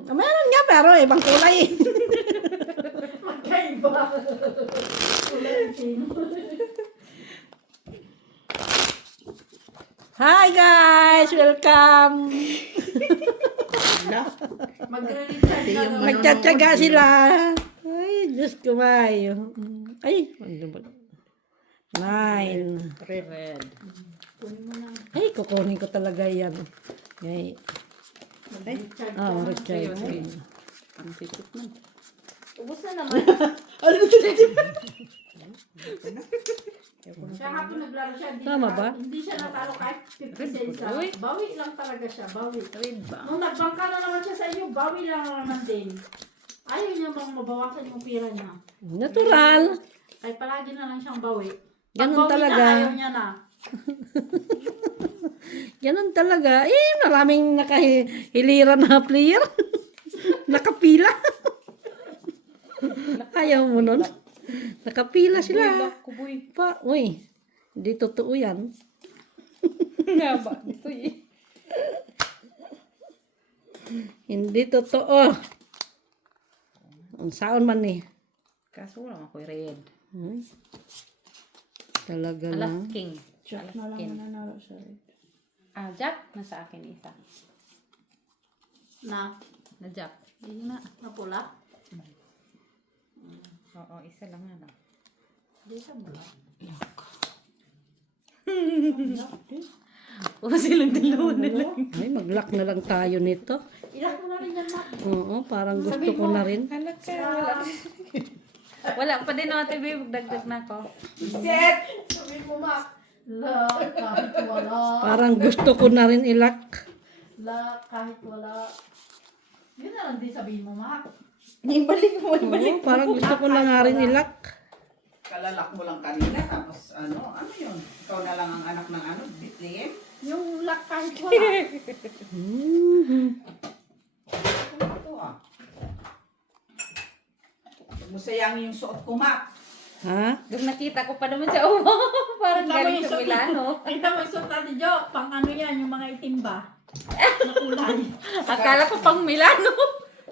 Meron nga, pero ibang kulay. magkaiba. Hi guys! Welcome! Magre-recharge ka na. Nagtsatsaga sila. Ay, Diyos ko mayo. Ay, ano ba? 9. Red. Ay, kukunin ko talaga yan. Ay, Mag-recharge recharge. Ang sikip mo. Ubus na naman. Siya hapon naglaro siya. Hindi Tama ba? Hindi siya natalo kahit 50 cents. Uy. Bawi lang talaga siya. Bawi. Red ba? Nung nagbangka na naman siya sa inyo, bawi lang naman din. Ayaw niya bang mabawasan yung pira niya. Natural. Ay palagi na lang siyang bawi. Ganun Pag bawi talaga. na, ayaw niya na. Ganun talaga. Eh, maraming nakahiliran na player. Nakapila. Ayaw mo nun. Nakapila sila. Black ko, boy. Pa, uy, hindi totoo yan. Nga ba? Ito eh. Hindi totoo. Ang saon man eh. Kaso wala ako red. Talaga Alas lang. king. Alas king. Ah, Jack. Nasa akin isa. Na, Na Jack. Yun na. na pula. Oo, isa lang na. Hindi siya mula. O silang dalawa na lang. Ay, mag-lock na lang tayo nito. Ilan mo na rin yan, Mak. Oo, parang gusto ko na rin. Wala pa din ako, TV. Magdagdag na ako. Set! Sabihin mo, Mak. La, kahit wala. Parang gusto ko na rin ilak. La, kahit wala. Yun na lang din sabihin mo, Mak. Ibalik mo. Oo, parang gusto ko na nga rin ilak. Kalalak mo lang kanina, tapos ano yun? Ikaw na lang ang anak ng ano, Bethlehem? Yung lock kahit wala. Ito ah. Huwag mo sayangin yung suot ko, Mak. Ha? Nung nakita ko pa naman siya, parang galing sa Milano. Kita mo yung suot natin, Jo. Pang ano yan, yung mga itim ba? Na kulay. Akala ko pang Milano.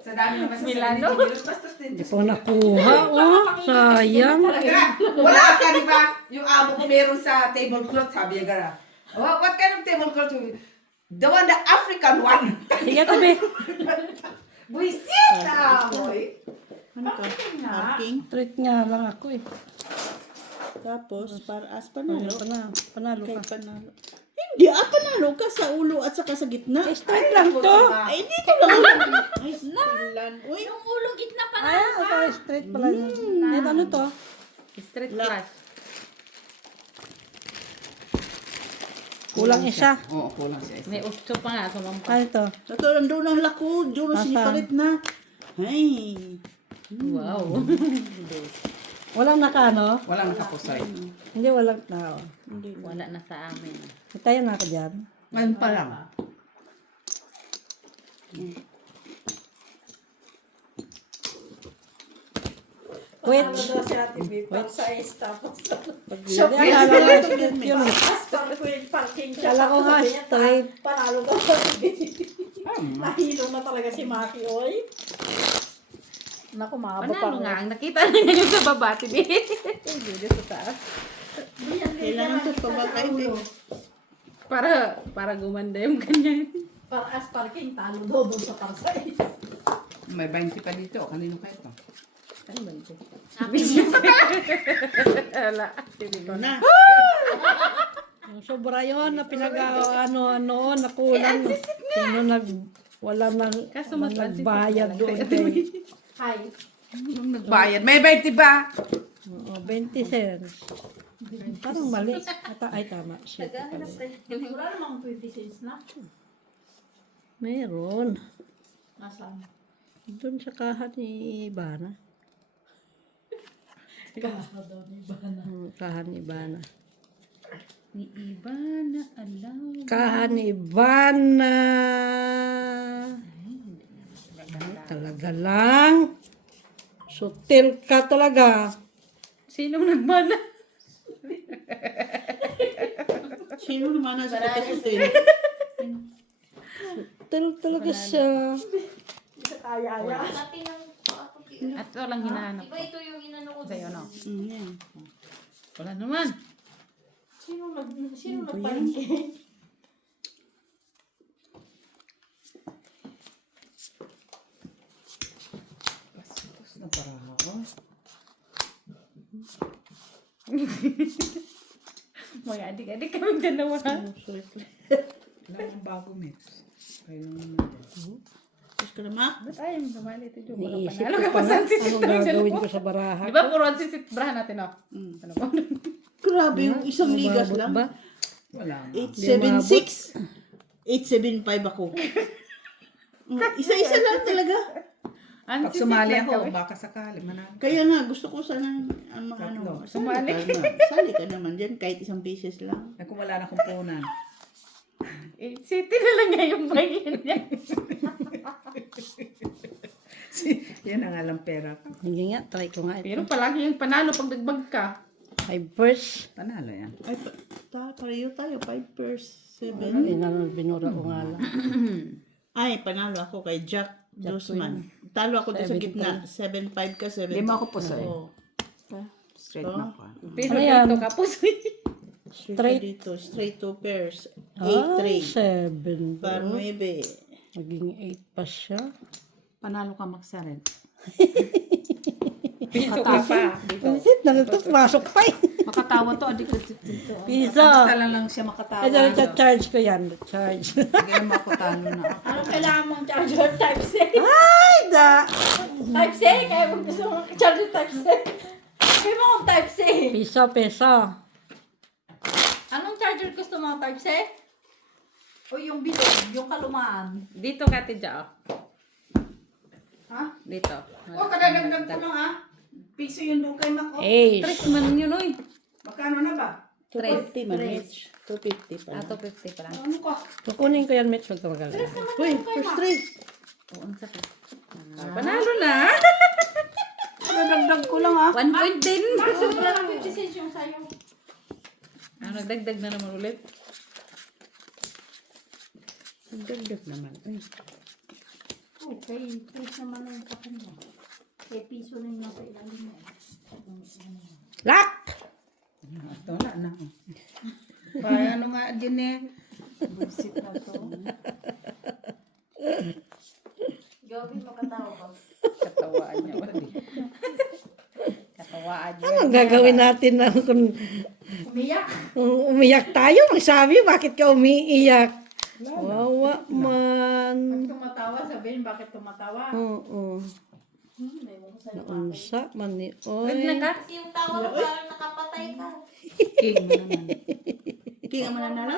Sa dami naman sa Milano? bastos din. Hindi ko nakuha. Oh, sayang. Talaga, wala ka, di ba? Yung amo ko meron sa tablecloth, sabi niya gara. What kind of tablecloth? The one, the African one. Sige, tabi. Buisit na, boy. Ano ka? Parking. Treat niya lang ako eh. Tapos, para as Panalo panalo. ka na. Panalo Kay ka. panalo. Hindi, panalo ka sa ulo at saka sa gitna. Straight lang to. Ay, dito lang. Ay, stilan. Uy, Yung ulo gitna pa na. Ay, ito straight pala. Ito ano to? Street Lock. flash. Kulang isa. Oo, kulang siya. May 8 pa nga, sumampa. Ano to? ito, nandun ang lako. Diyon ang Nasaan? sinipalit na. Ay. Wow. Walang nakano? Walang nakapusay. Hindi, walang tao. Wala na sa amin. Tayo na ako dyan. Ngayon pa lang. Wait. Siya Hindi, akala ko straight yun. parking Akala ko nga straight. Panalo ka. Nahilo na talaga si Maki, oy. Naku, mahaba pa. Panalo nga, ang nakita na niya yung sa baba, TV. Hindi sa taas. Kailangan to pabakay din. Para gumanda yung ganyan. Para as parking, talo daw doon sa parsay. May 20 pa dito. Kanino kayo to? Ano ba ito? Wala. TV ko na. Na. Yung sobra yun na pinag-ano nakulang. Sino wala nang Kaso mas nagbayad doon. Hi. Nung nagbayad. May 20 ba? Oo, 20 cents. Parang mali. Ay, tama. Shit. Wala namang 20 cents na. Meron. Nasaan? Doon sa kahan ni Ibana. Kaso daw ni Bana. Kahan ni Ibana. Ni iba na alam. Kahan ni Ibana. Talaga lang. Sutil ka talaga. Sinong nagbana? Sino naman ang sa pagkasutin? Sutil talaga siya. Kaya-aya. At ito lang hinahanap ko. Ito yung inano ko. Sa'yo, no? Yan. Wala naman. Sino nagpalingki? Bastos na para ako. Mga adik-adik kami dalawa. Wala nang bago, Mets. Kayo naman. Tapos ka naman. Ba't ayaw mo namali ito, Jo? Iniisip Panalo ko ka pa pa nga sa sisit anong gagawin ko sa baraha. Di ba puro ang sisit brahan natin, no? Ano ba? Grabe yung isang ligas Umabot lang. ba? Wala nga. 876. 875 ako. Isa-isa lang talaga. Ang Pag sisit sumali lang ako, kami. baka sakali manalo. Kaya nga, gusto ko sana ang mga ano. Sumali. Sali ka naman dyan, kahit isang pieces lang. Ay, kung wala na akong punan. City na lang nga yung bagyan niya. Yan ang alam pera ko. Hindi nga, try ko nga ito. Pero palagi yung panalo pag nagbag ka. Ay, first. Panalo yan. Ay, pareho tayo. 5 pers 7. Binura ko nga lang. Ay, panalo ako kay Jack Dosman. Talo ako doon sa gitna. 7-5 ka, 7. Lima ako po sa'yo. Oo. Straight na ako. Pero Ano yan? dito kapos. Straight dito. Straight 2 pairs. 8 Ay, 3. 7. Par 9. Naging 8 pa siya. Panalo ka, Maksarin. Piso ka pa. Masok pa eh. Makatawa to, adik ko dito. Piso. Basta lang siya makatawa. Ito, charge ko yan. Charge. Hindi naman ako talo na. Ano kailangan mong charger? Type-C. Ay, da. Type-C? Kaya mo gusto mong charger Type-C? Kaya mo kung Type-C. Piso. Anong charger gusto mo? Type-C? O yung bilog, yung kalumaan? Dito ka, Tidja. Ha? Dito. O, kadadagdag ko lang ha? Piso yun doon kay Mako. Eish. Man yun, oy. Magkano na ba? 250 man, Mitch. 250 pa. Ah, 250 pa lang. Ano ka? Kukunin ko yan, Mitch. Huwag ka magalang. Uy, first trade. Oo, ang sakit. Panalo na. Dagdag ko lang ha. 1.10. Sobra lang 50 cents yung sa'yo. Nagdagdag na naman ulit. Dagdag naman. Uy. Okay, price naman ang kapon mo. Kaya piso na yung nasa ilalim mo. Lock! Ito wala na. Paano nga din eh. Bullshit na to. Gawin mo katawa ba? Katawaan niya. Katawaan niya. Anong gagawin natin na kung Umiyak. umiyak tayo? Magsabi, bakit ka umiiyak? Wawa man. Pag tumatawa, sabihin bakit tumatawa. Oo. May mga sa'yo. Naunsa man ni Wag na Oy. ka. Yung tawa mo parang nakapatay ka. King mo naman. King ang mananala?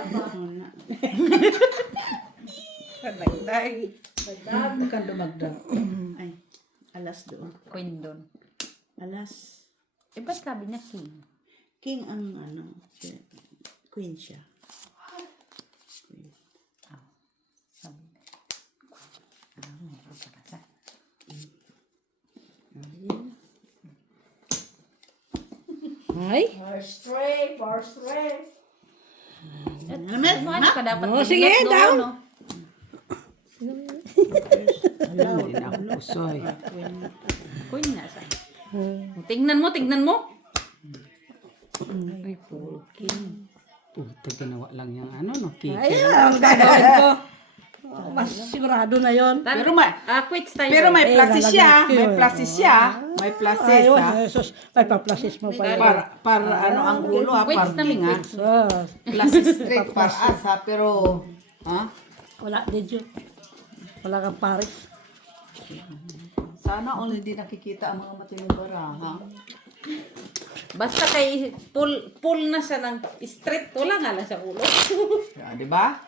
Panagdag. Bukan dumagdag. Ay, alas doon. Queen doon. Alas. Eh, ba't sabi niya king? King ang queen siya. Sabi. Ay. Bar stray. Ano ka dapat? Oh, sige, binot down. no? Hindi na ako pusoy. Queen na siya. Tignan mo, tignan mo. Puta, ginawa lang yung ano, no? King. Ay, ang gagawin ko. Oh, mas sigurado na yon. Pero may, Quits tayo. pero may Eh, plasis siya. lalagyan ko May yun. plasis siya. May plasis, Ay, ha? Jesus. Ay, paplasis mo pa yun. Para ano ang ulo, ha? Quits na, Parking, ha? Sus. Plasis straight para as, ha? Pero, ha? Wala, did you? Wala kang paris. Sana all hindi nakikita ang mga matinong bara, ha? Basta kay pull na siya ng straight. Wala nga lang siya ulo. Yeah, di ba?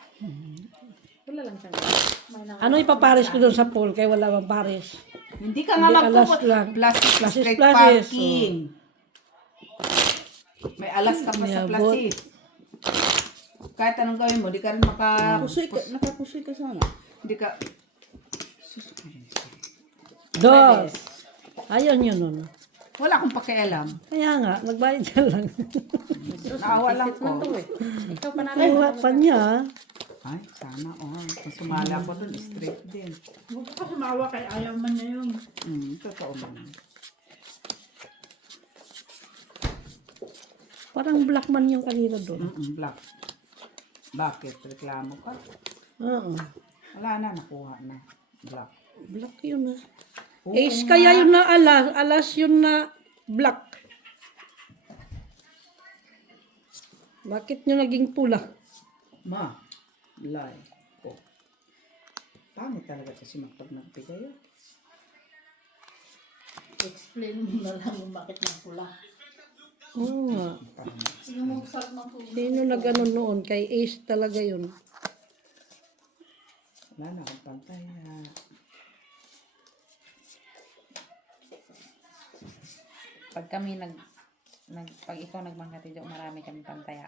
Wala lang siya. Ano ipaparis ko doon sa pool kaya wala bang paris? Hindi ka nga Hindi, alas magpupot. lang. Plasis Plasis, straight plasis, parking. May alas ka pa sa Yabot. plasis. Kahit anong gawin mo, di ka rin Nakapusoy ka sana. Di ka... Dos. Ayun yun nun. Wala akong pakialam. Kaya nga, magbayad siya lang. Naawa lang ko. Ikaw pa Ay, wala pa niya. Ay, sana, oh. Kung sumali ako dun, straight din. Huwag ka sumawa kay ayaw man niya yun. Totoo man. Parang black man yung kanina doon. Black. Bakit? Reklamo ka? Oo. Wala na, nakuha na. Black. Black yun na. Ace kaya yun na alas. Alas yun na black. Bakit nyo naging pula? Ma, lie. Oh. Pangit talaga kasi pag nagbigay. Explain mo na lang kung bakit na pula. Oo nga. Sino mong sarap ng pula? Sino nag-ano noon? Kay Ace talaga yun. Wala na akong pantaya. Pag kami pag ikaw nagbangkati dyan, marami kami pantaya.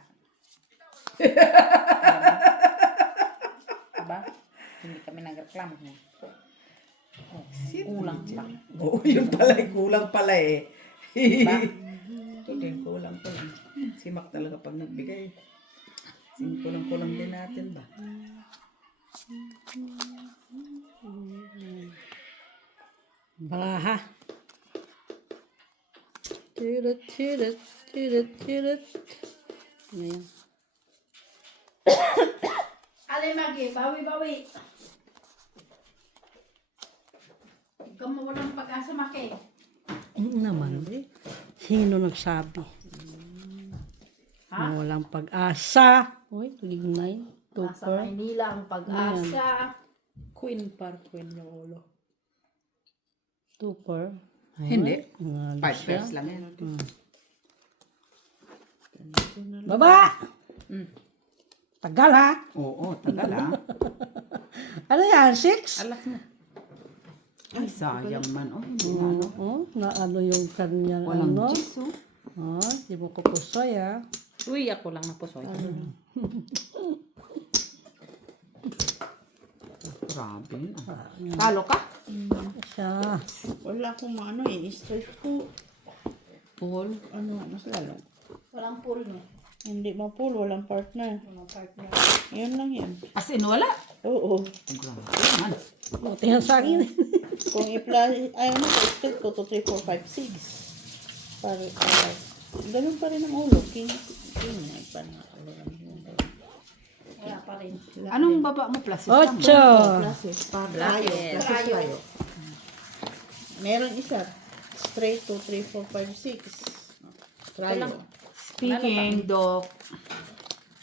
Diba? Hindi kami nagreklamo mo. Kulang pa. Oo, yun pala. Kulang pala eh. Diba? Ito din, kulang pala. Si Mac talaga pag nagbigay. Kulang-kulang din natin ba? Baha. Tirit, tirit, tirit, tirit. Ngayon. Alay Magi, bawi-bawi. Huwag kang mawalang pag-asa, Maki. Naman. Sino nagsabi? Na walang pag-asa. Uy, lignay. Nasa Maynila ang pag-asa. Queen yung ulo. Tupper. Hindi. Ano 5 siya? pairs lang yan. Baba! Tagal ha? Oo, tagal ah. Ano yan? 6? Alas na. Ay, sayang man. Oh, hindi na ano. Oo, na ano yung kanyang Walang ano. cheese oh. Di mo ko pusoy ha. Uy, ako lang napusoy. Grabe. Talo ka? Siya. Wala akong ano straight po. Paul. Ano, mas lalo. Walang pool no. Hindi ma-pull, walang partner. Walang partner. Yan lang yan. As in, wala. Oo. Grabe man. Buti nga sa akin. Kung i-plus, ano, straight ko to 3, 4, 5, 6. Para, ganun pa rin ang ulo. King, ay pa na. Wala pa rin. Anong baba mo? Plus 8. Classes. Layo. Classes layo. Meron isa. Straight to 3, 4, 5, 6. Layo. Speaking, Doc.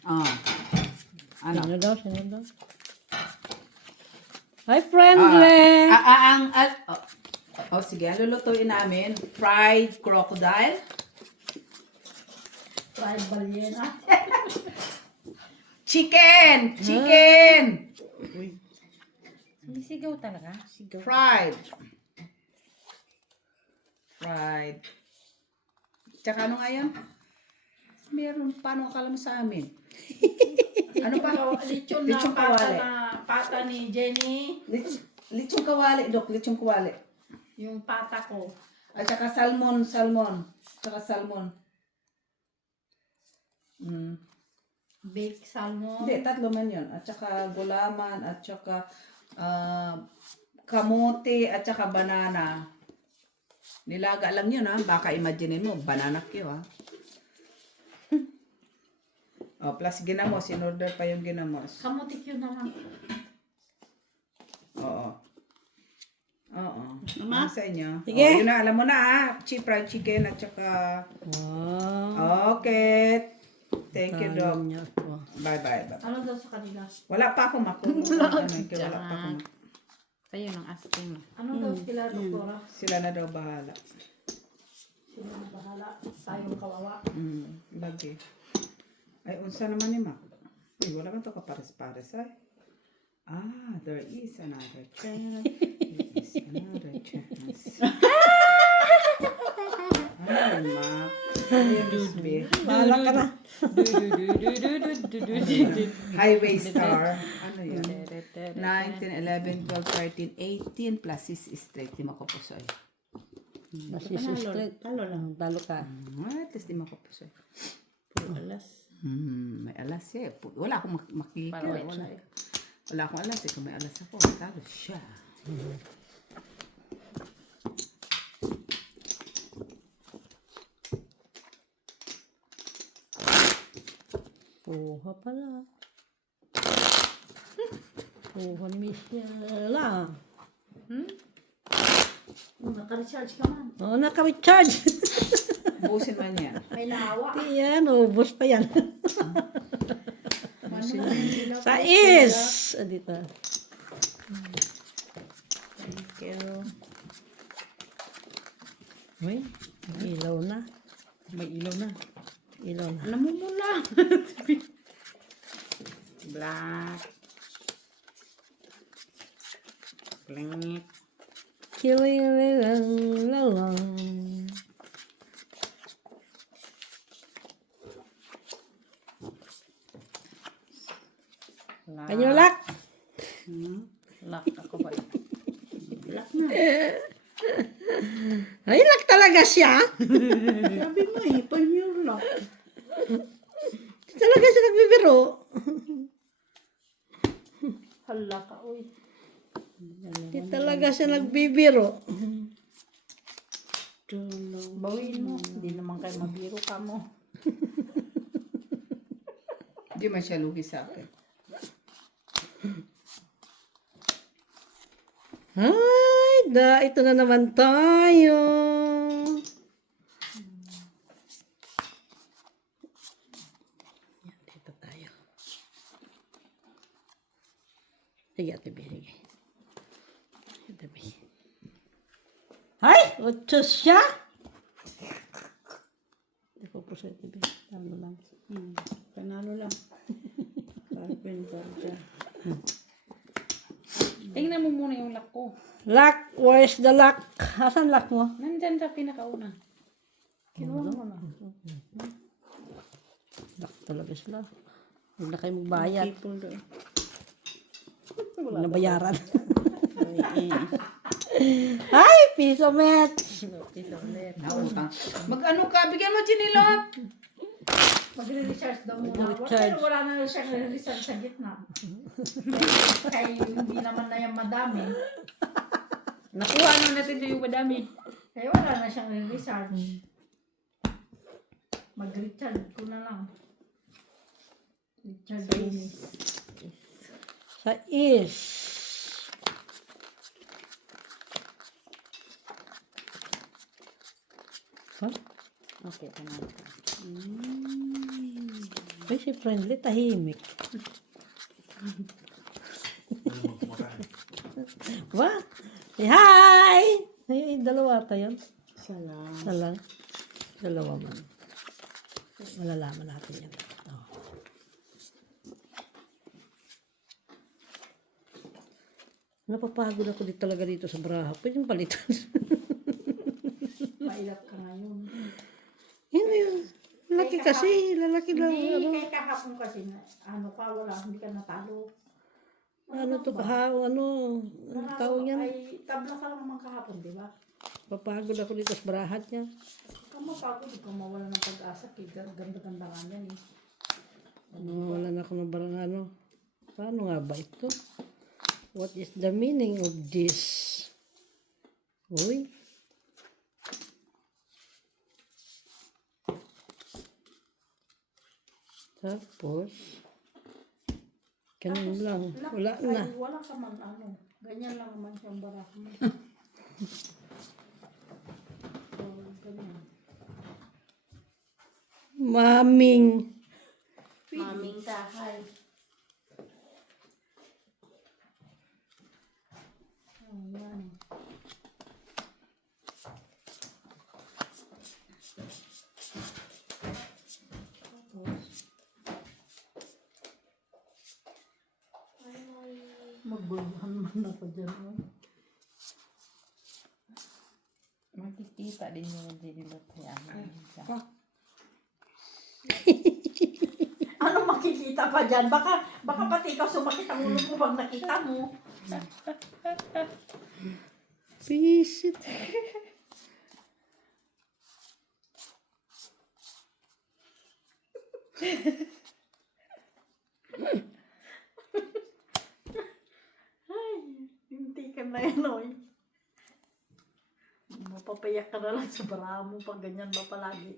Ano? Sino daw? Hi, friendly! Sige, ang lulutuin namin, fried crocodile, Fried balyena. chicken, Hindi sigaw talaga. fried. Tsaka ano nga yun? Meron, paano akala mo sa amin? Ano pa? Lechon na Lechon pata kawali. na pata ni Jenny. Lechong kawali, Dok, lechong kawali. Yung pata ko. At saka salmon. Tsaka salmon. Baked salmon. Hindi, 3 man yun. At saka gulaman, at saka kamote, at saka banana. Nilaga lang yun ha. Baka imagine mo, banana cue ha. Plus ginamos. In-order pa yung ginamos. Kamutik yun na lang. Oo. Ano sa inyo? Sige. Yun na, alam mo na ha. Fried chicken at saka... Okay. Thank you, Doc. Bye. Ano daw sa kanila? Wala pa ako wala pa ako. Sa'yo ng asking. Ano daw sila, doktora? Sila na daw bahala. Sila na bahala. Tayong kawawa. Lagi. Ay, unsa naman ni Mac? Ay, wala man to kapares-pares ay. There is another chance. There is another chance. Ay, Mac. Bahala ka na. Highway Star. Ano yun? 9, 10, 11, 12, 13, 18 plus 6 is straight. Di makupusoy. Talo lang. Talo ka. At least di makupusoy. Alas. May alas eh. Wala akong makikita. Wala akong alas eh. Kung may alas ako, talo siya. Kuha pala. Kuha ni Michelle lang. Naka-recharge ka man. Oo, naka-recharge. Buusin man yan. May lawa. Yan, ubos pa yan. Buusin man yan. Sa is. Dito. Thank you. Uy, may ilaw na. May ilaw na. Ilaw na. Namumula. Black. Blink. Kiling lang. Can you lock? Lock ako ba? Ay, lock talaga siya. Sabi mo pan yung lock. Talaga siya nagbibiro. Hala ka, uy. Di talaga siya nagbibiro. Bawiin mo. Hindi naman kayo mabiro ka mo. Hindi man siya lugi sa akin. Ay, ito na naman tayo. Ay! 8 siya? Hindi po po sa TV. Tama lang. Panalo lang. Carpenter dyan. Tingnan mo muna yung lock ko. Lock, where's the lock? Asan lock mo? Nandyan sa pinakauna. Kinuha mo na. Lock talaga sila. Huwag na kayo magbayad. People doon. Huwag na bayaran. Ay, piso met. Nautang. Mag-ano ka? Bigyan mo Chinilot. Magre-recharge daw muna. Recharge. Pero wala na siyang re-recharge sa gitna. Kaya hindi naman na yan madami. Nakuha na natin yung madami. Kaya wala na siyang re-recharge. Mag-recharge ko na lang. Recharge bonus. Sa is. Huh? Okay, panalo ka. Ay, si friendly, tahimik. Ba? Say hi! Ay, dalawa tayo. Salam. Isa lang. Dalawa man. Malalaman natin yan. Oh. Napapagod ako dito talaga dito sa Braha. Pwede yung palitan. Mailap ka ngayon. Yun yun. Lalaki kasi. Lalaki lang. Hindi, kaya kahapon kasi na, ano ka, wala, hindi ka natalo. Ano to kahapon? Ano tawag yan? Ay, tabla ka lang naman kahapon, di ba? Papagod ako dito sa Brahat niya. Kung mapagod, ikaw mawala ng pag-asa, ganda-ganda nga yan eh. Wala na ako ng barang ano. Paano nga ba ito? What is the meaning of this? Uy. Tapos, ganun lang. Wala na. Ay, wala ka man, ano, ganyan lang naman siyang barak mo. So, ganyan. Maming. Maming kahay. Ayan. Magbuluhan man ako dyan. Oh. Makikita din yung dinilot niya. Ano makikita pa dyan? Baka pati ikaw sumakit ang ulo mo pag nakita mo. Pisit. Hindi ka na yan, oy. Mapapayak ka na lang sa bara mo pag ganyan ba palagi.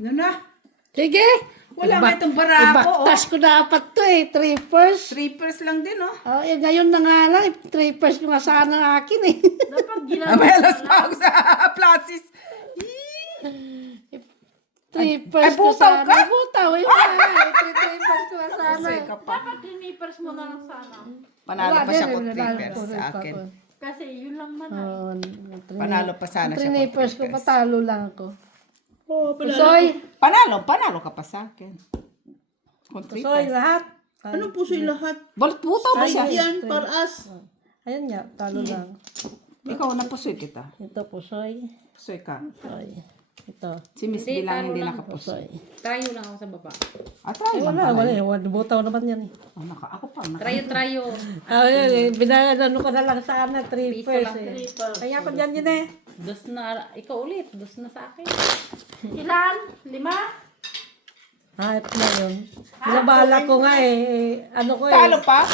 Ano na? Sige. Wala nga itong bara ko. Ibaktas ko na apat to eh. 3 first. Strippers lang din, oh. Oh, eh, ngayon na nga lang. 3 first yung sana akin eh. Dapat ginagawa May alas pa ako sa plasis. 3 first ko butaw sana. ka? Butaw. Yung nga. 3 first ko sana eh. Dapat dinipers mo na lang sana. Panalo pa siya Wala, kung din, strippers wala, sa wala, akin. wala. Kasi yun lang man. Oh, Panalo pa sana siya kung first ko, strippers. patalo lang ako. Pusoy. Panalo ka pa sa akin. Kung Pusoy strippers. lahat. Anong puso'y lahat? Butaw ba siya? Yan, paras. Ayun nga, talo lang. Ikaw, napusoy kita. Ito, pusoy. Pusoy ka. Pusoy. Ito, Si Miss Hindi, Bilang talo hindi lang. nakapusoy. pusoy. Trayo lang ako sa baba. Try lang Wala, pala. wala. Butaw naman yan eh. Ako pa. Trayo. Yun eh. Binano ko na lang sana, 3 Piso first lang. eh. Kaya ko dyan yun eh. Dos na, ikaw ulit. Dos na sa akin. Ilan? 5? Ito na yun. Nabala ko nga eh. Ano ko eh. Talo pa?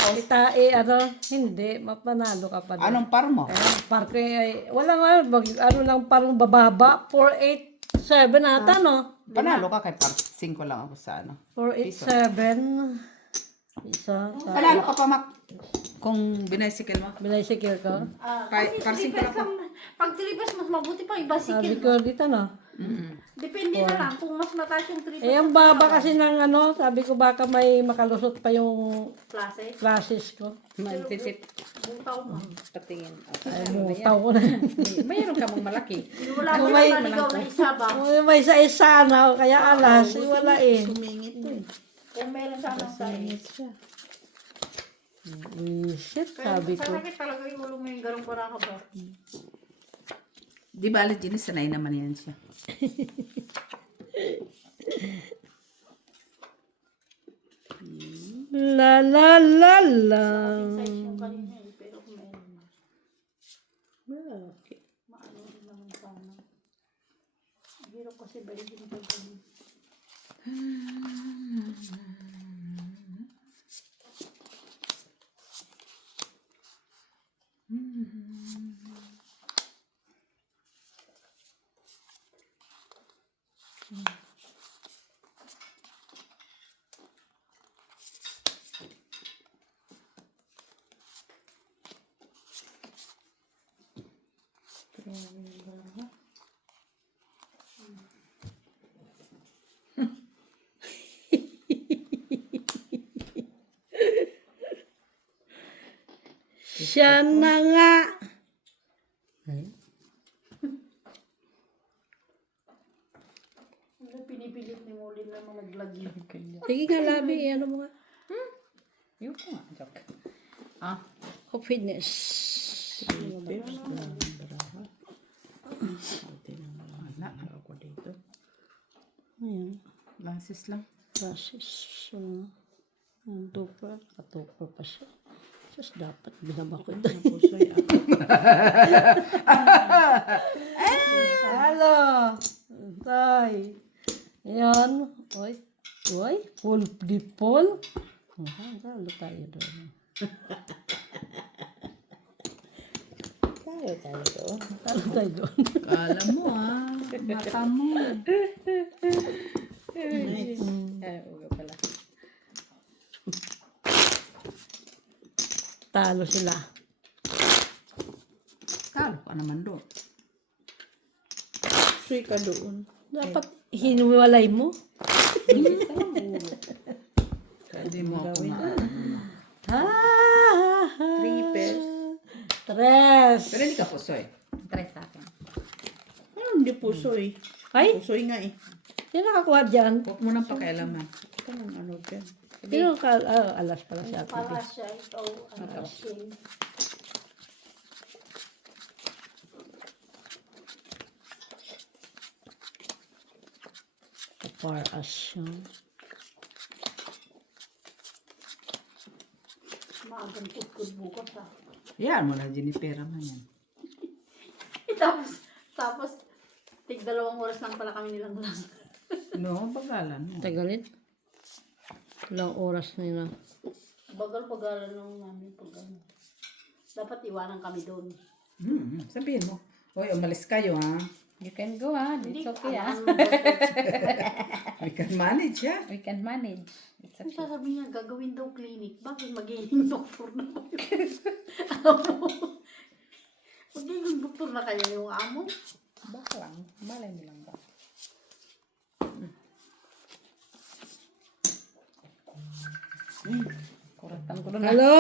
Hindi. Mapanalo ka pa din. Anong par mo? Parke ay, wala nga, ano lang parang bababa. 487 ata, no? Panalo ka kay par. 5 lang ako sa ano. 487. Isa. Panalo ka pa, Mak. Kung binicycle mo. Binicycle ko. Parsing ko lang po. Pag tripes, mas mabuti pa Sabi i-bicycle. ko dito no. Depende na lang kung mas mataas yung tripes. Eh, ang baba kasi ng ano, sabi ko baka may makalusot pa yung Klase. classes ko. Magsisip. Butaw mo. Patingin. Ay, mutaw ko na. Mayroon ka mong malaki. Wala mo na naligaw na isa ba? May isa-isa na, kaya alas, wala eh. Sumingit to eh. Kung meron sana sa Shit, sabi ko. Sakit talaga yung ulo mo yung garong baraka ba? Di ba, alit Jenny, sanay naman yan siya. La la la la. Size yung kanina eh, pero kung meron na. Malaki. Maano din naman sana. Hirap kasi balikin ko ganun. Siya na nga. Ano pinipilit ni Molin na malaglag yun. Sige nga, labi. Ano mo nga? Yung ko nga. Joke. Ah. Oh, fitness. Ako dito. Ayan. Glasses lang. Classes. So, ang tupper. Katupper pa siya. Just dapat binaba ko doon. Pusoy ako. Hello! Tay! Ayan. Oy. Oy. Full dipol. Talo tayo doon. Tayo doon. Talo tayo doon. Kala mo, mata mo. Nice. Uga pala. Talo sila. Talo ka naman doon. Pusoy ka doon. Dapat hinuwalay mo. Hindi mo ako Tripes. Tres. Pero hindi ka pusoy. Try sa akin. Ano hindi pusoy? Ay, Pusoy nga eh. yan nakakuha dyan. Huwag mo nang pakialaman. Ito ang ano dyan. Pero alas pala si Ate B. Para siya ito, ano siya. For us siya. Maagang kutkod bukas ah. Yan mo na, Jenny, pera man yan. Tapos, tig 2 oras lang pala kami nilang lang. No, bagalan mo. Tagalit. Ilang oras na yun. Bagal-bagalan lang namin pag ano. Dapat iwanan kami doon. Sabihin mo. Hoy, umalis kayo, ha? You can go It's okay We can manage, ha? We can manage. It's Ang okay. sasabihin niya, gagawin daw clinic. Bakit magiging doktor na kayo? Alam mo? Magiging doktor na kayo yung amo? Baka lang. Malay mo lang ba? Kuratan ko doon. Hello?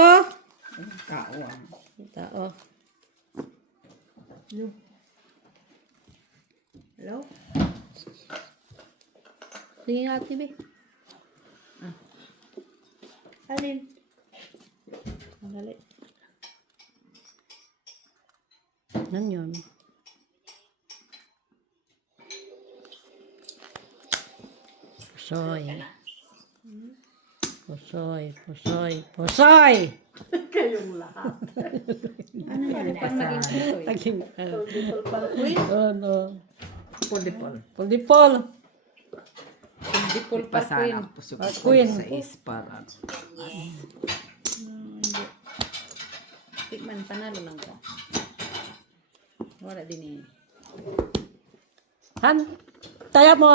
Tao, ha? Tao. Hello? Sige nga, Ate B. Alin? Madali. Nan yun. Pusoy. Pusoy, pusoy, pusoy! Kayong lahat. Ano yan? Pag naging pusoy. Naging, no. Pulipol. Pulipol. Dipol Pasana ang puso ko Queen. sa para. Tikman, panalo lang ko. Wala din eh. Han, taya mo.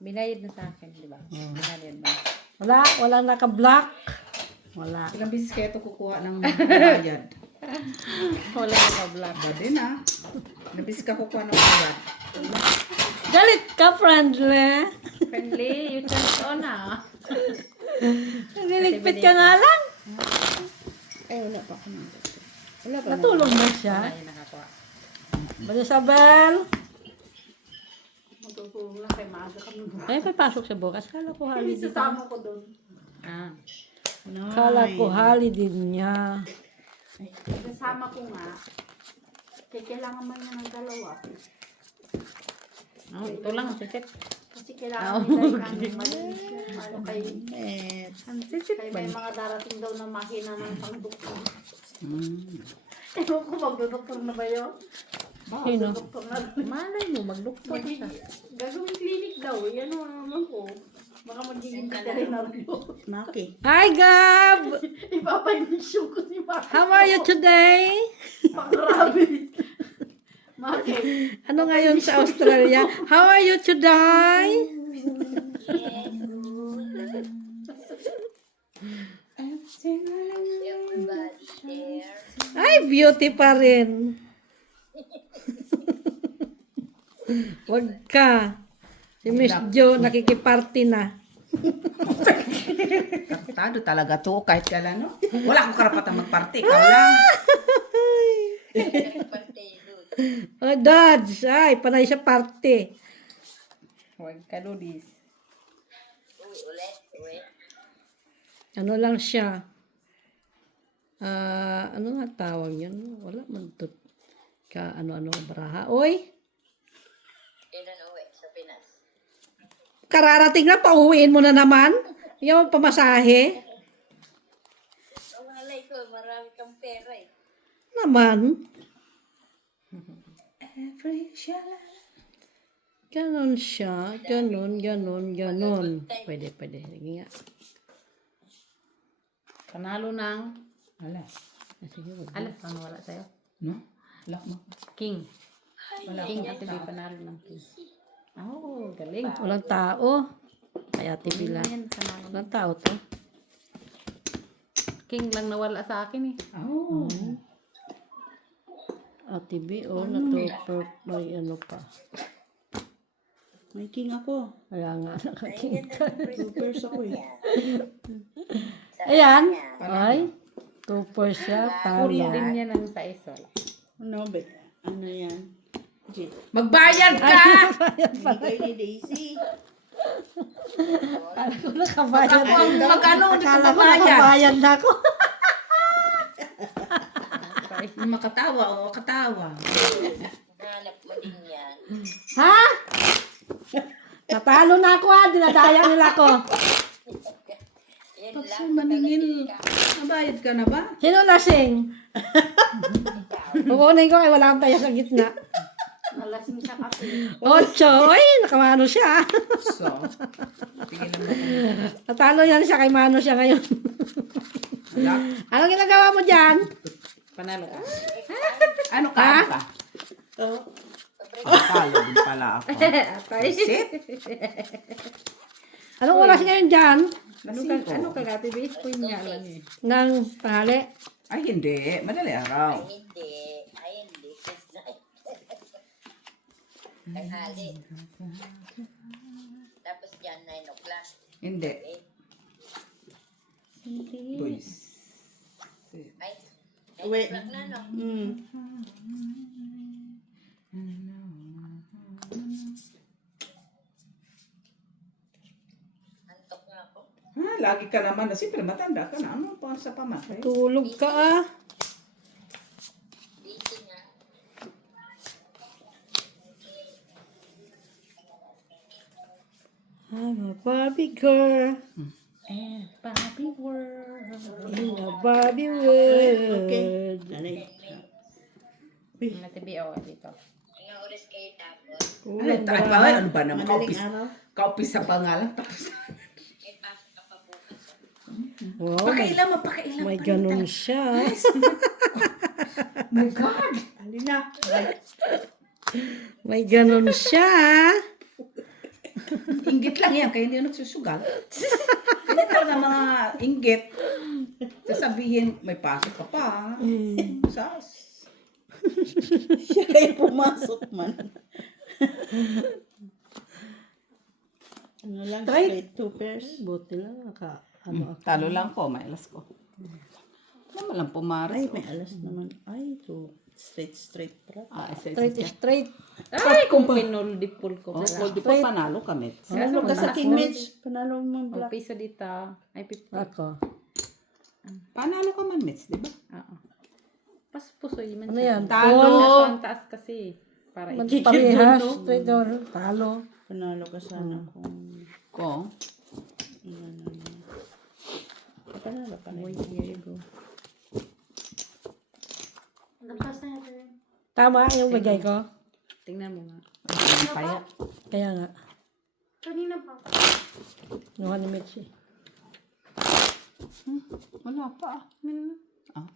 Binayad na sa akin, di ba? Binayad ba? Wala, walang naka-black. Wala. Ilang beses kaya ito kukuha ng bayad? Wala ka black. Ba din Ilang beses ka kukuha ng bayad? Galit ka, friendly. Friendly, you turn on Niligpit ka nga lang. Ay, wala pa ako nang. Wala pa Natulog na siya. Ay, nakakuha. Marisabel. Matutulog lang kay maaga kami. Ay, papasok sa bukas. Kala ko hali din. Isasama ko doon. Ah. Kala ko hali din niya. Kasama ko nga. Kaya kailangan man niya ng dalawa. Oh, ito lang, sisip. Kasi kailangan nila ng malinis. Ano kay Sisip kay ba? may mga darating daw na mahina ng pangduktor. Ewan ko magduduktor na ba yun? Sino? Doktor na. Malay mo, magduktor siya. Gagawin clinic daw. Yan ang naman ko. Baka magiging veterinaryo. Maki. Hi, Gab! Ipapainisyon ko si Maki. How are you today? Pang-rabbit. Maki. Ano ngayon sa Australia? How are you today? Ay, beauty pa rin. Wag ka. Si Miss Jo nakikiparty na. Kapitado talaga to kahit kailan, no? Wala akong karapatan magparty. Ikaw lang. Oh, Dodge. Ay, panay sa party. Huwag ka, Ludis. Ano lang siya? Ano nga tawag yan? Wala man to. Ka ano-ano baraha. Oy! Kararating na, pauwiin mo na naman. Yung pamasahe. Malay ko, marami kang pera eh. Naman. Ganon siya. Ganon. Pwede. Sige nga. Panalo ng Wala. alas lang wala sa'yo. No? Wala mo. King. King at hindi panalo ng king. Oh, galing. Walang tao. Kaya tibila. Yan, panalo. Walang tao to. King lang nawala sa akin eh. Oh. Ate B, natupper. May ano pa. May king ako. Kaya nga nakakita. Supers ako eh. Ayan. Ay. Tupper siya. Puri Tama. din niya ng sa isol. Ano ba? Ano yan? Magbayad ka! Bigay ni Daisy. Nakabayad. Magkano hindi ka Akala ko babayad? nakabayad na ako. Makatawa o makatawa. Hanap mo din yan. Ha? Natalo na ako ha. Dinadaya nila ako. Yan Tapos lang. maningil. Nabayad ka na ba? Sino lasing? Pupunin ko ay wala akong tayo sa gitna. Nalasing siya kasi. 8. Ay, nakamano siya. So, tingin lang mo. Natalo yan siya kay mano siya ngayon. Wala. Ano ginagawa mo dyan? Panalo ka. Ano ka? Ano ka? Talo din pala ako. Sit. Anong oras ngayon dyan? Ano ka gati base ko niya lang eh. Nang tanghali? Ay, hindi. Madali araw. Hindi. Ay, hindi. Tanghali. Tapos dyan, 9 o'clock. Hindi. Boys. Ay, 9 Uwi. o'clock na, no? Antok na ako. Ha, lagi ka naman. Siyempre, matanda ka na. Ano pa sa pamatay? Tulog ka ah. Busy nga. I'm a Barbie girl And Bobby World. in a Barbie world. Okay. Nanay. Natibiaw dito. Ilang oras kayo tapos? Ay, ano ba naman? Madaling Kaupis, araw. kaupis sa pangalan. Tapos, May pasok ka pa bukas. Wow, pakailan mo, pakailan. may ganun siya. My God! Alin na. May ganun siya. Inggit lang yan, kaya hindi nagsusugal. Hindi talaga mga inggit. Sasabihin, may pasok ka pa. Sas. Siya kayo pumasok man. Ano lang, straight 2 pairs. Buti lang, ano ako. Talo lang po, may alas ko. Naman lang pumaras. Ay, may alas naman. Ay, so straight pala. Straight. Ay, kung pinuldipul ko Oh, pala. well, di pa panalo ka, Mets. Panalo ka sa King Mitch. Panalo mo O, black. piso dito. Ay, 50. Ako. Panalo ka man, Mets, di ba? Oo. Pas pusoy man Ano siya. yan? Talo! Kaso ang taas kasi. Para Parehas. Straight door. Talo. Panalo ka sana kung Ko. panalo ka na. Boy, here you go. Lampas na yun. Tama yung bigay ko. Tingnan mo nga. Kaya. Kaya nga. Kanina pa. Nuha ni Mitch eh. Wala pa. Ah.